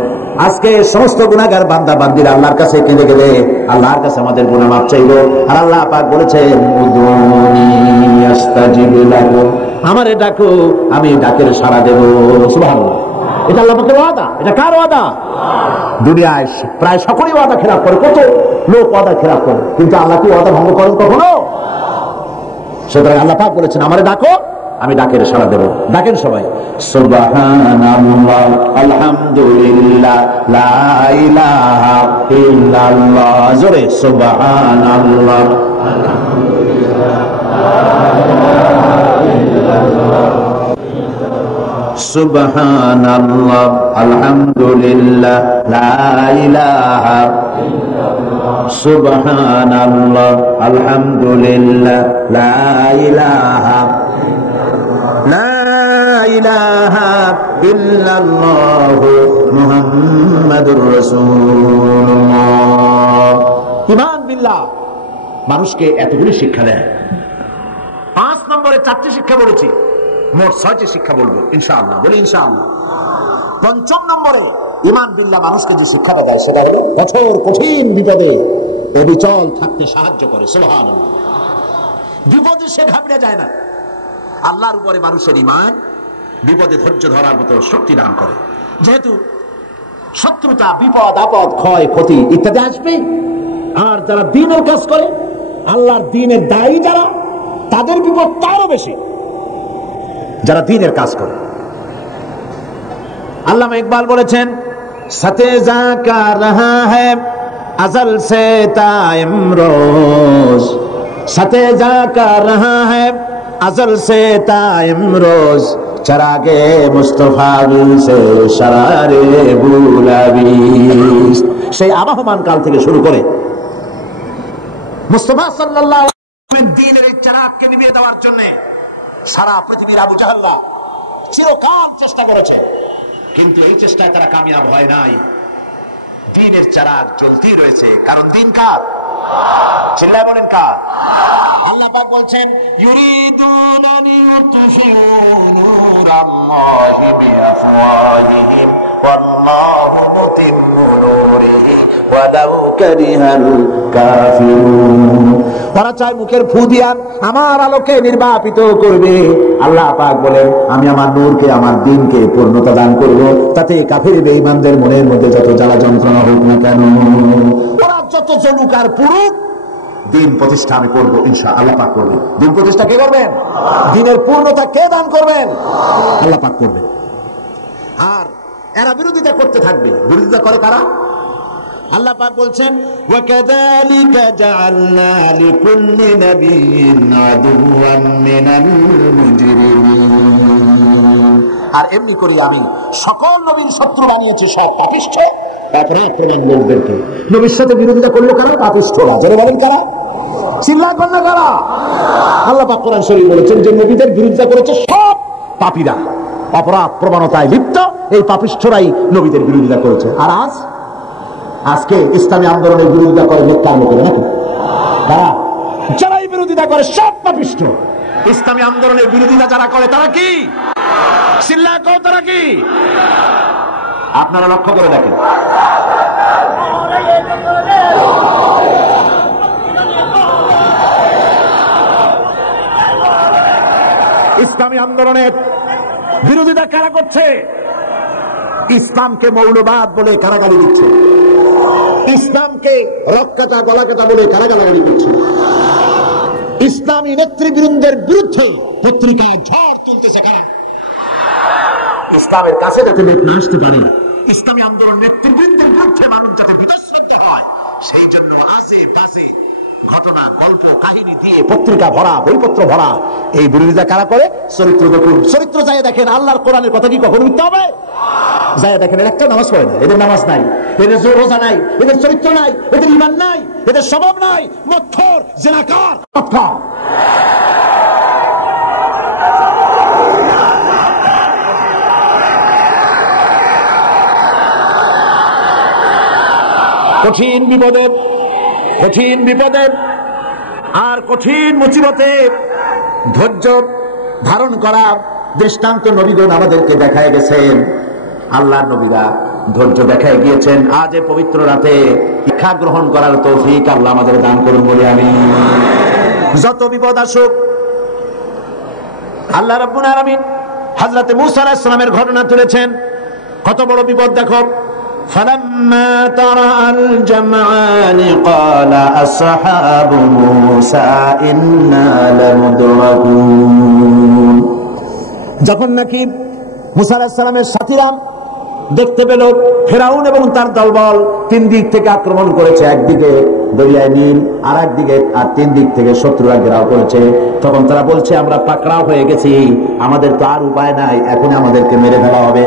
আজকে সমস্ত গুনাহগার বান্দা বান্দিরা আল্লাহর কাছে কেঁদে কেঁদে আল্লাহর কাছে আমাদের গুনাহ মাফ চাইবো। আর আল্লাহ পাক বলেছেন, উদুনি আস্তাজিব লাকুম, আমারে ডাকো, আমি ডাকের সাড়া দেব। সুবহানাল্লাহ। এটা আল্লাহ পাকের ওয়াদা। এটা কার ওয়াদা? দুনিয়ায় প্রায় সকলেই ওয়াদা খেলাপ করে, কত লোক ওয়াদা খেলাপ করে, কিন্তু আল্লাহ কি ওয়াদা ভঙ্গ করেন কখনো? সুতরাং আল্লাহ পাক বলেছেন, আমারে ডাকো, আমি ডাকের সাড়া দেব। ডাকেন সবাই, সুবহানাল্লাহ, আলহামদুলিল্লাহ, লা ইলাহা ইল্লাল্লাহ। জোরে সুবহানাল্লাহ, সুবহানাল্লাহ, আলহামদুলিল্লাহ, লা ইলাহা ইল্লাল্লাহ, সুবহানাল্লাহ, আলহামদুলিল্লাহ, লা ইলাহা ইল্লাল্লাহ, মুহাম্মাদুর রাসূলুল্লাহ। ঈমান বিল্লাহ মানুষকে এতগুলি শিক্ষা দেয়। 5 নম্বরে 4টি শিক্ষা বলেছি, মোট 6টি শিক্ষা বলবো ইনশাআল্লাহ। বলি ইনশাআল্লাহ। 5ম নম্বরে ঈমান বিল্লাহ মানুষকে যে শিক্ষাটা দেয় সেটা হলো কঠোর কঠিন বিপদে অবিচল থাকতে সাহায্য করে। সুবহানাল্লাহ। বিপদে সে ঘাবড়ে যায় না। আল্লাহর উপরে মানুষের ঈমান বিপদে ধৈর্য ধরার মতো শক্তি দান করে। যেহেতু শত্রুতা, বিপদ আপদ, ক্ষয় ক্ষতি ইত্যাদি আসবে, আর যারা দ্বীনের কাজ করে, আল্লাহর দ্বীনের দায়ী যারা, তাদের বিপদ তারও বেশি যারা দ্বীনের কাজ করে। আল্লামা ইকবাল বলেছেন, সাথে জাকা রাহা হ্যায় আজল সে তা ইমরোজ, সাথে জাকা রাহা হ্যায় আজল সে তা ইমরোজ, চরাগে মুস্তফা সে শরারে বুলাবিস। সেই আবহমান কাল থেকে শুরু করে মুস্তাফা সাল্লাল্লাহু আলাইহি ওয়াসাল্লাম দ্বীনের এই চিরাগকে নিভিয়ে দেওয়ার জন্য সারা পৃথিবীর আবু জাহলরা চিরকাল চেষ্টা করেছে, কিন্তু এই চেষ্টায় তারা কামিয়াব হয় নাই। দ্বীনের চিরাগ জ্বলতেই রয়েছে, কারণ দ্বীন কার? চিল্লায় বলেন কার? আল্লাহ পাক বলছেন, ইউরিদুনা লিইউতফিউ নূরাল্লাহি বিআফওয়াহিহিম ওয়াল্লাহু মুতিম্মু নূরিহি ওয়ালাউ কারিহাল কাফিরুন। তারা চায় মুখের ফু দিয়া আমার আলোকে নির্বাপিত করবে। আল্লাহ পাক বলেন, আমি আমার নূরকে, আমার দ্বীনকে পূর্ণতা দান করব, তাতে কাফির বেঈমানদের মনের মধ্যে যত জ্বালা যন্ত্রণা হোক না কেন, ওরা যত জ্বলুক আর পুরুক, দ্বীন প্রতিষ্ঠা আমি করবো ইনশাআল্লাহ। আল্লাহ পাক করবেন। দ্বীন প্রতিষ্ঠা কে করবেন? দ্বীনের পূর্ণতা কে দান করবেন? আল্লাহ পাক করবেন। আর এরা বিরোধিতা করতে থাকবে। বিরোধিতা করে কারা? আল্লাহ পাক বলছেন, ওয়াকাযালিকা জাআলনা লিকুল্লি নাবিয়্যিন আদুওয়াম মিনাল মুজরিমিন। আর এমনি করি আমি সকল নবীর শত্রু বানিয়েছি সব পাপিষ্ঠ। তারপরে প্রমাণ লোকদেরকে নবীর সাথে বিরোধিতা করলো কারা? পাপিষ্ঠরা। জোরে বলেন কারা? চিল্লায় কন্যা কারা? আল্লাহ পাক কোরআন শরীফ বলেছেন যে নবীদের বিরোধিতা করেছে সব পাপীরা, অপরাধ প্রবণতায় লিপ্ত এই পাপিষ্ঠরাই নবীদের বিরোধিতা করেছে। আর আজকে ইসলামী আন্দোলনের বিরোধিতা করে মিথ্যার লোকেরা নাকি? তারা যারাই বিরোধিতা করে সব পাপিষ্ঠ। ইসলামী আন্দোলনের বিরোধিতা যারা করে তারা কি? চিল্লায় কও তারা কি? আপনারা লক্ষ্য করে দেখেন, ইসলামী আন্দোলনের বিরোধিতা কারা করছে? ইসলামকে মৌলবাদ বলে কারা গালি দিচ্ছে? ইসলামকে রক্কাটা গলাকাটা বলে কারা গালাগালি করছে? ইসলামী নেতৃবৃন্দের বিরুদ্ধে পত্রিকায় ঝড় তুলতেছে কারা? ইসলামের কাছে যাতে লোক না আসতে পারে, ইসলামী আন্দোলন নেতৃবৃন্দের বিরুদ্ধে মানুষ যাতে বিতর্কিত হয়, সেই জন্য আশেপাশে ঘটনা, গল্প, কাহিনী দিয়ে পত্রিকা ভরা, বইপত্র ভরা। এই বিরোধিতা কারা করে? চরিত্র দেখুন, চরিত্র যায় দেখেন। আল্লাহর কোরআনের কথা কি কখনো মিথ্যা হবে? যায় দেখেন, এর একটা নামাজ পড়ে না, এদের নামাজ নাই, এদের রোজা নাই, এদের চরিত্র নাই, এদের ঈমান নাই, এদের স্বভাব নাই, মৎখর, জিনাকার। কঠিন বিপদে আর কঠিন মুসিবতে ধৈর্য ধারণ করা দৃষ্টান্ত নবীগণ আমাদেরকে দেখায় গেছেন। আল্লাহর নবীরা ধৈর্য দেখায় গিয়েছেন। আজ এই পবিত্র রাতে শিক্ষা গ্রহণ করার তৌফিক আল্লাহ আমাদের দান করুন বলে আমি। যত বিপদ আসুক, আল্লাহ রাব্বুল আলামিন হযরত মূসা আলাইহিস সালামের ঘটনা তুলেছেন। কত বড় বিপদ দেখো। فلما ترى الجمعان قال أصحاب موسى إنا لمدركون। যখন নাকি মূসা আলাইহিস সালামের সাথীরা দেখতে পেল ফেরাউন এবং তার দলবল তিন দিক থেকে আক্রমণ করেছে, একদিকে দরিয়ায় নীল, আর একদিকে, আর তিন দিক থেকে শত্রুরা ঘেরাও করেছে, তখন তারা বলছে আমরা পাকড়াও হয়ে গেছি, আমাদের তো আর উপায় নাই, এখন আমাদেরকে মেরে ফেলা হবে।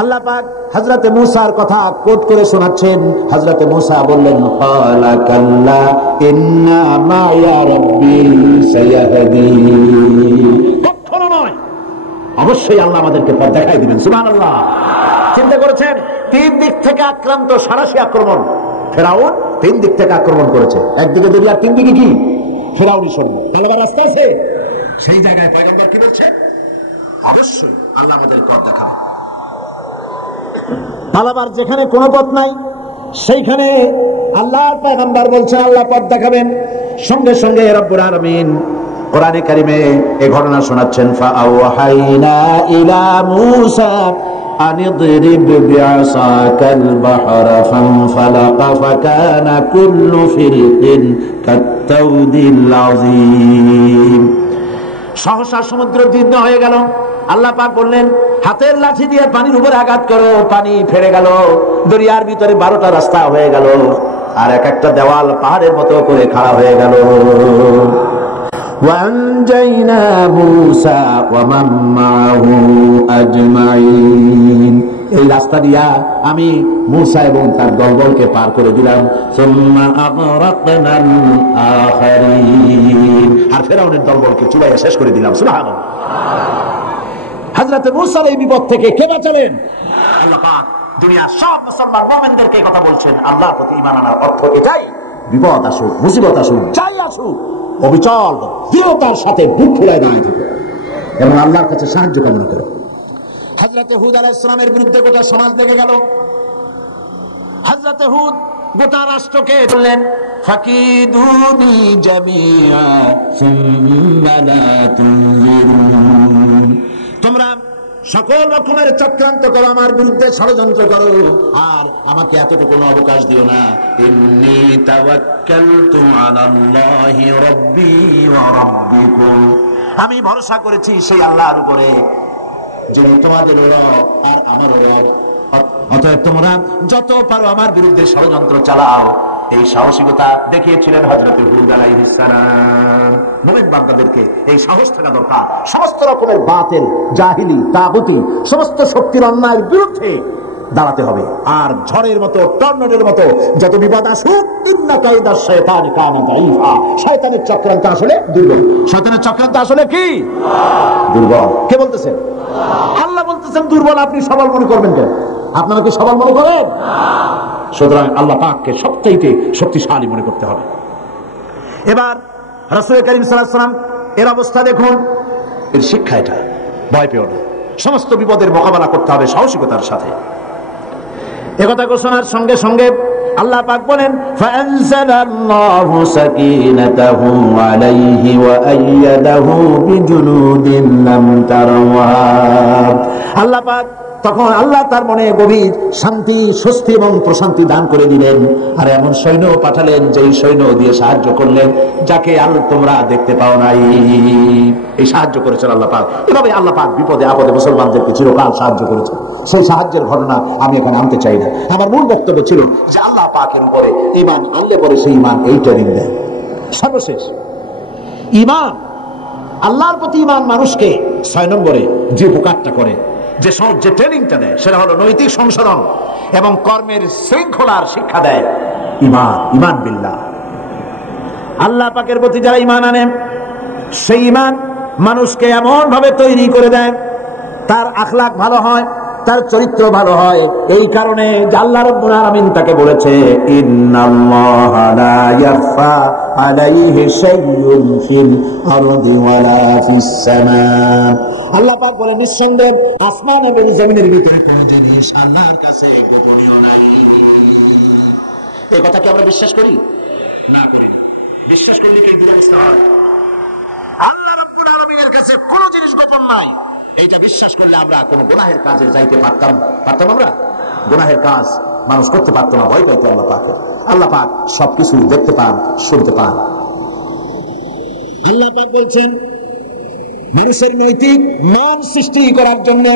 আল্লাহ পাক হযরতে মূসার কথা কোট করে শোনাচ্ছেন। হযরতে মূসা বললেন, ক্বালা কাল্লা ইন্না মা'য়া রাব্বী সায়াহদিন। কখনো নয়, অবশ্যই আল্লাহ আমাদেরকে পথ দেখাই দিবেন। সুবহানাল্লাহ। চিন্তা করেছেন, তিন দিক থেকে আক্রান্ত, সারাশি আক্রমণ। ফেরাউন তিন দিক থেকে আক্রমণ করেছে, একদিকে দরিয়া, তিন দিকে কি ফেরাউনি সৈন্য। পালাবার রাস্তা আছে, সেই জায়গায় পয়গম্বর কি বলছেন? অবশ্যই আল্লাহ আমাদের পথ দেখাবে। পালাবার যেখানে কোনো পথ নাই, সেইখানে আল্লাহর পয়গম্বর বলছেন আল্লাহ পথ দেখাবেন। সঙ্গে সঙ্গে রব্বুল আলামিন কোরআনে কারিমে এই ঘটনা শোনাচ্ছেন। ফাআওহাইনা ইলা মূসা আন ইদরিব বিআসাকাল বাহরা ফানফালাকা ফাকানা কুল্লু ফিরকিন কাত্তাউদিল আযীম। সহসা সমুদ্র দীর্ঘ হয়ে গেল। আল্লাহ পাক বললেন, হাতের লাঠি দিয়ে পানির উপরে আঘাত করো, পানি ফেরে গেল। দরিয়ার ভিতরে 12টা রাস্তা হয়ে গেল, আর এক একটা দেওয়াল পাহাড়ের মতো করে খাড়া হয়ে গেল। ওয়ানজাইনা মূসা ওয়া মান মা'হু আজমাইন। এই রাস্তা দিয়া আমি মূসা এবং তার দলবলকে পার করে দিলাম। সুম্মা আগরাকনাল আখারিন। আর ফেরাউনের দলবলকে চুবাইয়া শেষ করে দিলাম। সুবহানাল্লাহ। হযরত মূসার এই বিপদ থেকে কে বাঁচালেন? আল্লাহ পাক। দুনিয়ার সব মুসলমান মুমিনদেরকে কথা বলছেন, আল্লাহর প্রতি ঈমান আনার অর্থ এটাই। বিপদ আসুক, মুসিবত আসুক, যাই আসুক, অবিচল দৃঢ়তার সাথে বুক ফুলায় দাঁড়িয়ে থাকো এবং আল্লাহর কাছে সাহায্য কামনা করো। হযরত হুদ আলাইহিস সালামের বিরুদ্ধে গোটা সমাজ লেগে গেল। হযরত হুদ গোটা রাষ্ট্রকে বললেন, ফাকিদুনি জামিআ সুম্মা লা তুনজিরুন। তোমরা সকল রকমের চক্রান্ত করো, আমার বিরুদ্ধে ষড়যন্ত্র করো, আর আমাকে এতটুকু অবকাশ দিও না। ইন্নী তাওয়াক্কালতু আলাল্লাহি রাব্বী ওয়া রাব্বিকুম। আমি ভরসা করেছি সেই আল্লাহর উপরে, যিনি তোমাদের রব আর আমার রব। অতএব তোমরা যত পারো আমার বিরুদ্ধে ষড়যন্ত্র চালাও, এই সাহসিকতা দেখিয়েছিলেন হযরত হুদ আলাইহিস সালাম। মুমিন বান্দাদেরকে এই সাহস থাকা দরকার, সমস্ত রকমের বাতিল, জাহিলি, তাগুতি, সমস্ত শক্তির অন্যায়ের বিরুদ্ধে দাঁড়াতে হবে। আর ঝড়ের মতো, টর্নেডোর মতো যত বিপদ আসুক, ইন্না কাইদা শাইতানি কানা দাঈফা, শয়তানের চক্রান্ত আসলে দুর্বল। শয়তানের চক্রান্ত আসলে কি? দুর্বল। কে বলতেছেন? আল্লাহ বলতেছেন দুর্বল। আপনি সবল মনে করবেন কেন? আপনারা কি সবল মনে করেন? সুতরাং আল্লাহ পাককে সবচাইতে শক্তিশালী মনে করতে হবে। এবার রাসূল কারীম সাল্লাল্লাহু আলাইহি ওয়াসাল্লাম এর অবস্থা দেখুন, এর শিক্ষা এটা। ভয় পেও না, সমস্ত বিপদের মোকাবেলা করতে হবে সাহসিকতার সাথে। একথা ঘোষণার সঙ্গে সঙ্গে আল্লাহ পাক বলেন, ফাআনজালাল্লাহু সাকিনাতাহু আলাইহি ওয়া আইয়াদাহু বিজুনুদিন লাম তারাওহা। আল্লাহ পাক তখন আল্লাহ তার মনে গভীর শান্তি, স্বস্তি এবং প্রশান্তি দান করে দিলেন। আর এমন সৈন্য পাঠালেন, যেই সৈন্য দিয়ে সাহায্য করলেন যাকে তোমরা দেখতে পাও নাই। এই সাহায্য করেছেন আল্লাহ পাক। এভাবে আল্লাহ পাক বিপদে আপদে মুসলমানদেরকে চিরকাল সাহায্য করেছেন। সেই সাহায্যের ঘটনা আমি এখানে আনতে চাই না। আমার মূল বক্তব্য ছিল যে আল্লাহ পাকের উপরে ঈমান আনলে পরে সেই ঈমান এই ট্রেনিং দেয়। সর্বশেষ ঈমান, আল্লাহর প্রতি ঈমান মানুষকে 6 নম্বরে যে উপকারটা করে, যে ট্রেনিংটা দেয়, সেটা হলো নৈতিক সংশোধন এবং কর্মের শৃঙ্খলার শিক্ষা দেয়। ঈমান বিল্লাহ, আল্লাহ পাকের প্রতি যারা ঈমান আনে, সেই ঈমান মানুষকে এমন ভাবে তৈরি করে দেয়, তার আখলাক ভালো হয়, তার চরিত্র ভালো হয়। এই কারণে আল্লাহ রাব্বুল আলামিন তাকে বলেছে, ইন্নাল্লাহা লা ইয়াখফা আলাইহি শাইউন ফিল আরদি ওয়ালা ফিস সামা। আল্লাহ পাক বলেন, নিঃসন্দেহে আসমান এবং জমিনের ভিতরে কোনো জিনিস আল্লাহর কাছে গোপনীয় নাই। এই কথা কি আমরা বিশ্বাস করি? না, করি না। বিশ্বাস করলে কি দুরবস্থা হয়? আল্লাহ রাব্বুল আলামিনের কাছে কোনো জিনিস গোপন নাই, এইটা বিশ্বাস করলে আমরা কোনো গুনাহের কাজে যাইতে পারতাম? আমরা গুনাহের কাজ মানুষ করতে পারতো না, ভয় পাইতো আল্লাহ পাক। আল্লাহ পাক সবকিছু দেখতে পান, শুনতে পান। আল্লাহ পাক বলছেন, মানুষের নৈতিক মান সৃষ্টি করার জন্য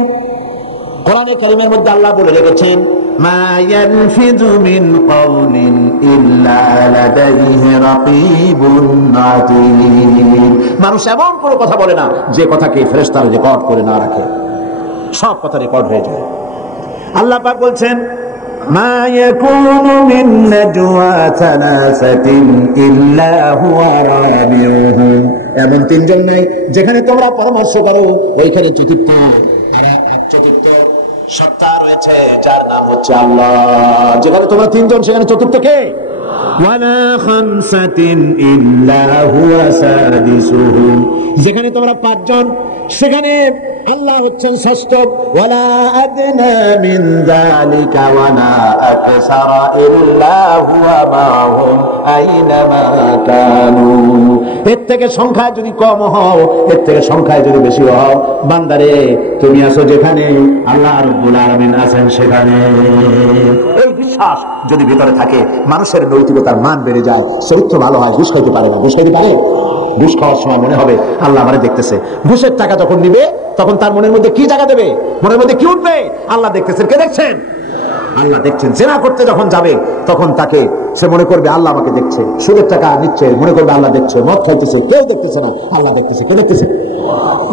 কোরআনে কারীমের মধ্যে আল্লাহ বলে রেখেছেন, মা ইয়ালফিযু মিন কাওলিন ইল্লা লাদাইহি রাকীবুন আতীদ। মানুষ এমন কোনো কথা বলে না যে কথাকে ফেরেশতারা রেকর্ড করে না রাখে। সব কথা রেকর্ড হয়ে যায়। আল্লাহ পাক বলছেন, মা ইয়াকুনু মিন নাজওয়া সালাসাতিন ইল্লা হুয়া রাবিউহুম। এমন 3 জন নেই যেখানে তোমরা পরামর্শ করো, ওইখানে চতুর্থ সত্তা রয়েছে যার নাম হচ্ছে আল্লাহ। যেখানে তোমরা 3 জন, সেখানে চতুর্থ কে? ওয়ালা খামসাতিন ইল্লা হুয়া সাদিসুহুম। যেখানে তোমরা 5 জন, সেখানে আল্লাহ হচ্ছেন ষষ্ঠ। ওয়ালা আদনা মিন যালিকা ওয়ালা আকসারা ইল্লা হুয়া মাহুম আইনামা কানু। এর থেকে সংখ্যায় যদি কম হও, এর থেকে সংখ্যায় যদি বেশি হও, বান্দারে তুমি আছো যেখানে, আল্লাহ রাব্বুল আলামিন আছেন সেখানে। এই বিশ্বাস যদি ভিতরে থাকে, মানুষের নৈতিকতার মান বেড়ে যায়, চরিত্র ভালো হয়। ঘুষ খাইতে পারে না। ঘুষ খাইতে পারে? ঘুষ খাওয়ার সময় মনে হবে আল্লাহ আমারে দেখতেছে। ঘুষের টাকা যখন নিবে, তখন তার মনের মধ্যে কি জায়গা দেবে? মনের মধ্যে কি উঠবে? আল্লাহ দেখতেছেন। কে দেখছেন? আল্লাহ দেখছেন। জেনা করতে যখন যাবে, তখন তাকে সে মনে করবে আল্লাহ আমাকে দেখছে। সুদের টাকা নিচ্ছে, মনে করবে আল্লাহ দেখছে। মদ খাইতেছে, কেউ দেখতেছে না, আল্লাহ দেখতেছে। কে দেখতেছে?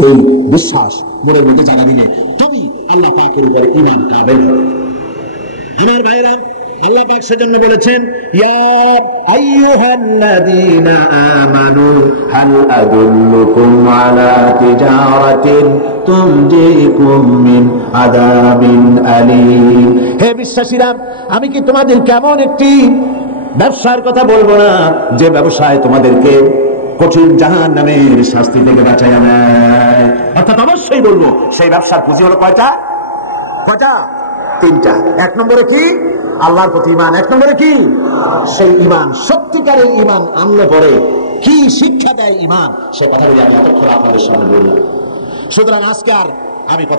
এই বিশ্বাস মনের মধ্যে জানা দিলে তুমি আল্লাহ পাকের উপরে ঈমান কামেল হবে। আমার ভাইরা, আল্লাহ পাক সেজন্য বলেছেন, ইয়া আইয়ুহাল্লাযীনা আমানু হাল আদুল্লুকুম আলা তিজারাতিন তুনজিকুম মিন আযাবিন আলীম। হে বিশ্বাসীরা, আমি কি তোমাদের কেমন একটি ব্যবসার কথা বলবো না, যে ব্যবসায় তোমাদেরকে কঠিন জাহান্নামের শাস্তি থেকে বাঁচায় নেয়? অর্থাৎ অবশ্যই বলবো, সেই ব্যবসার পুঁজি হলো কয়টা? 3টা। 1 নম্বরে কি? আল্লাহর প্রতি ঈমান। 1 নম্বরে কি? সেই ঈমান। সত্যিকারের ঈমান আনলে পরে কি শিক্ষা দেয় ঈমান, সে কথাগুলি আমি এতক্ষণ আপনাদের সামনে বললাম। সুতরাং আজকে আর আমি কথা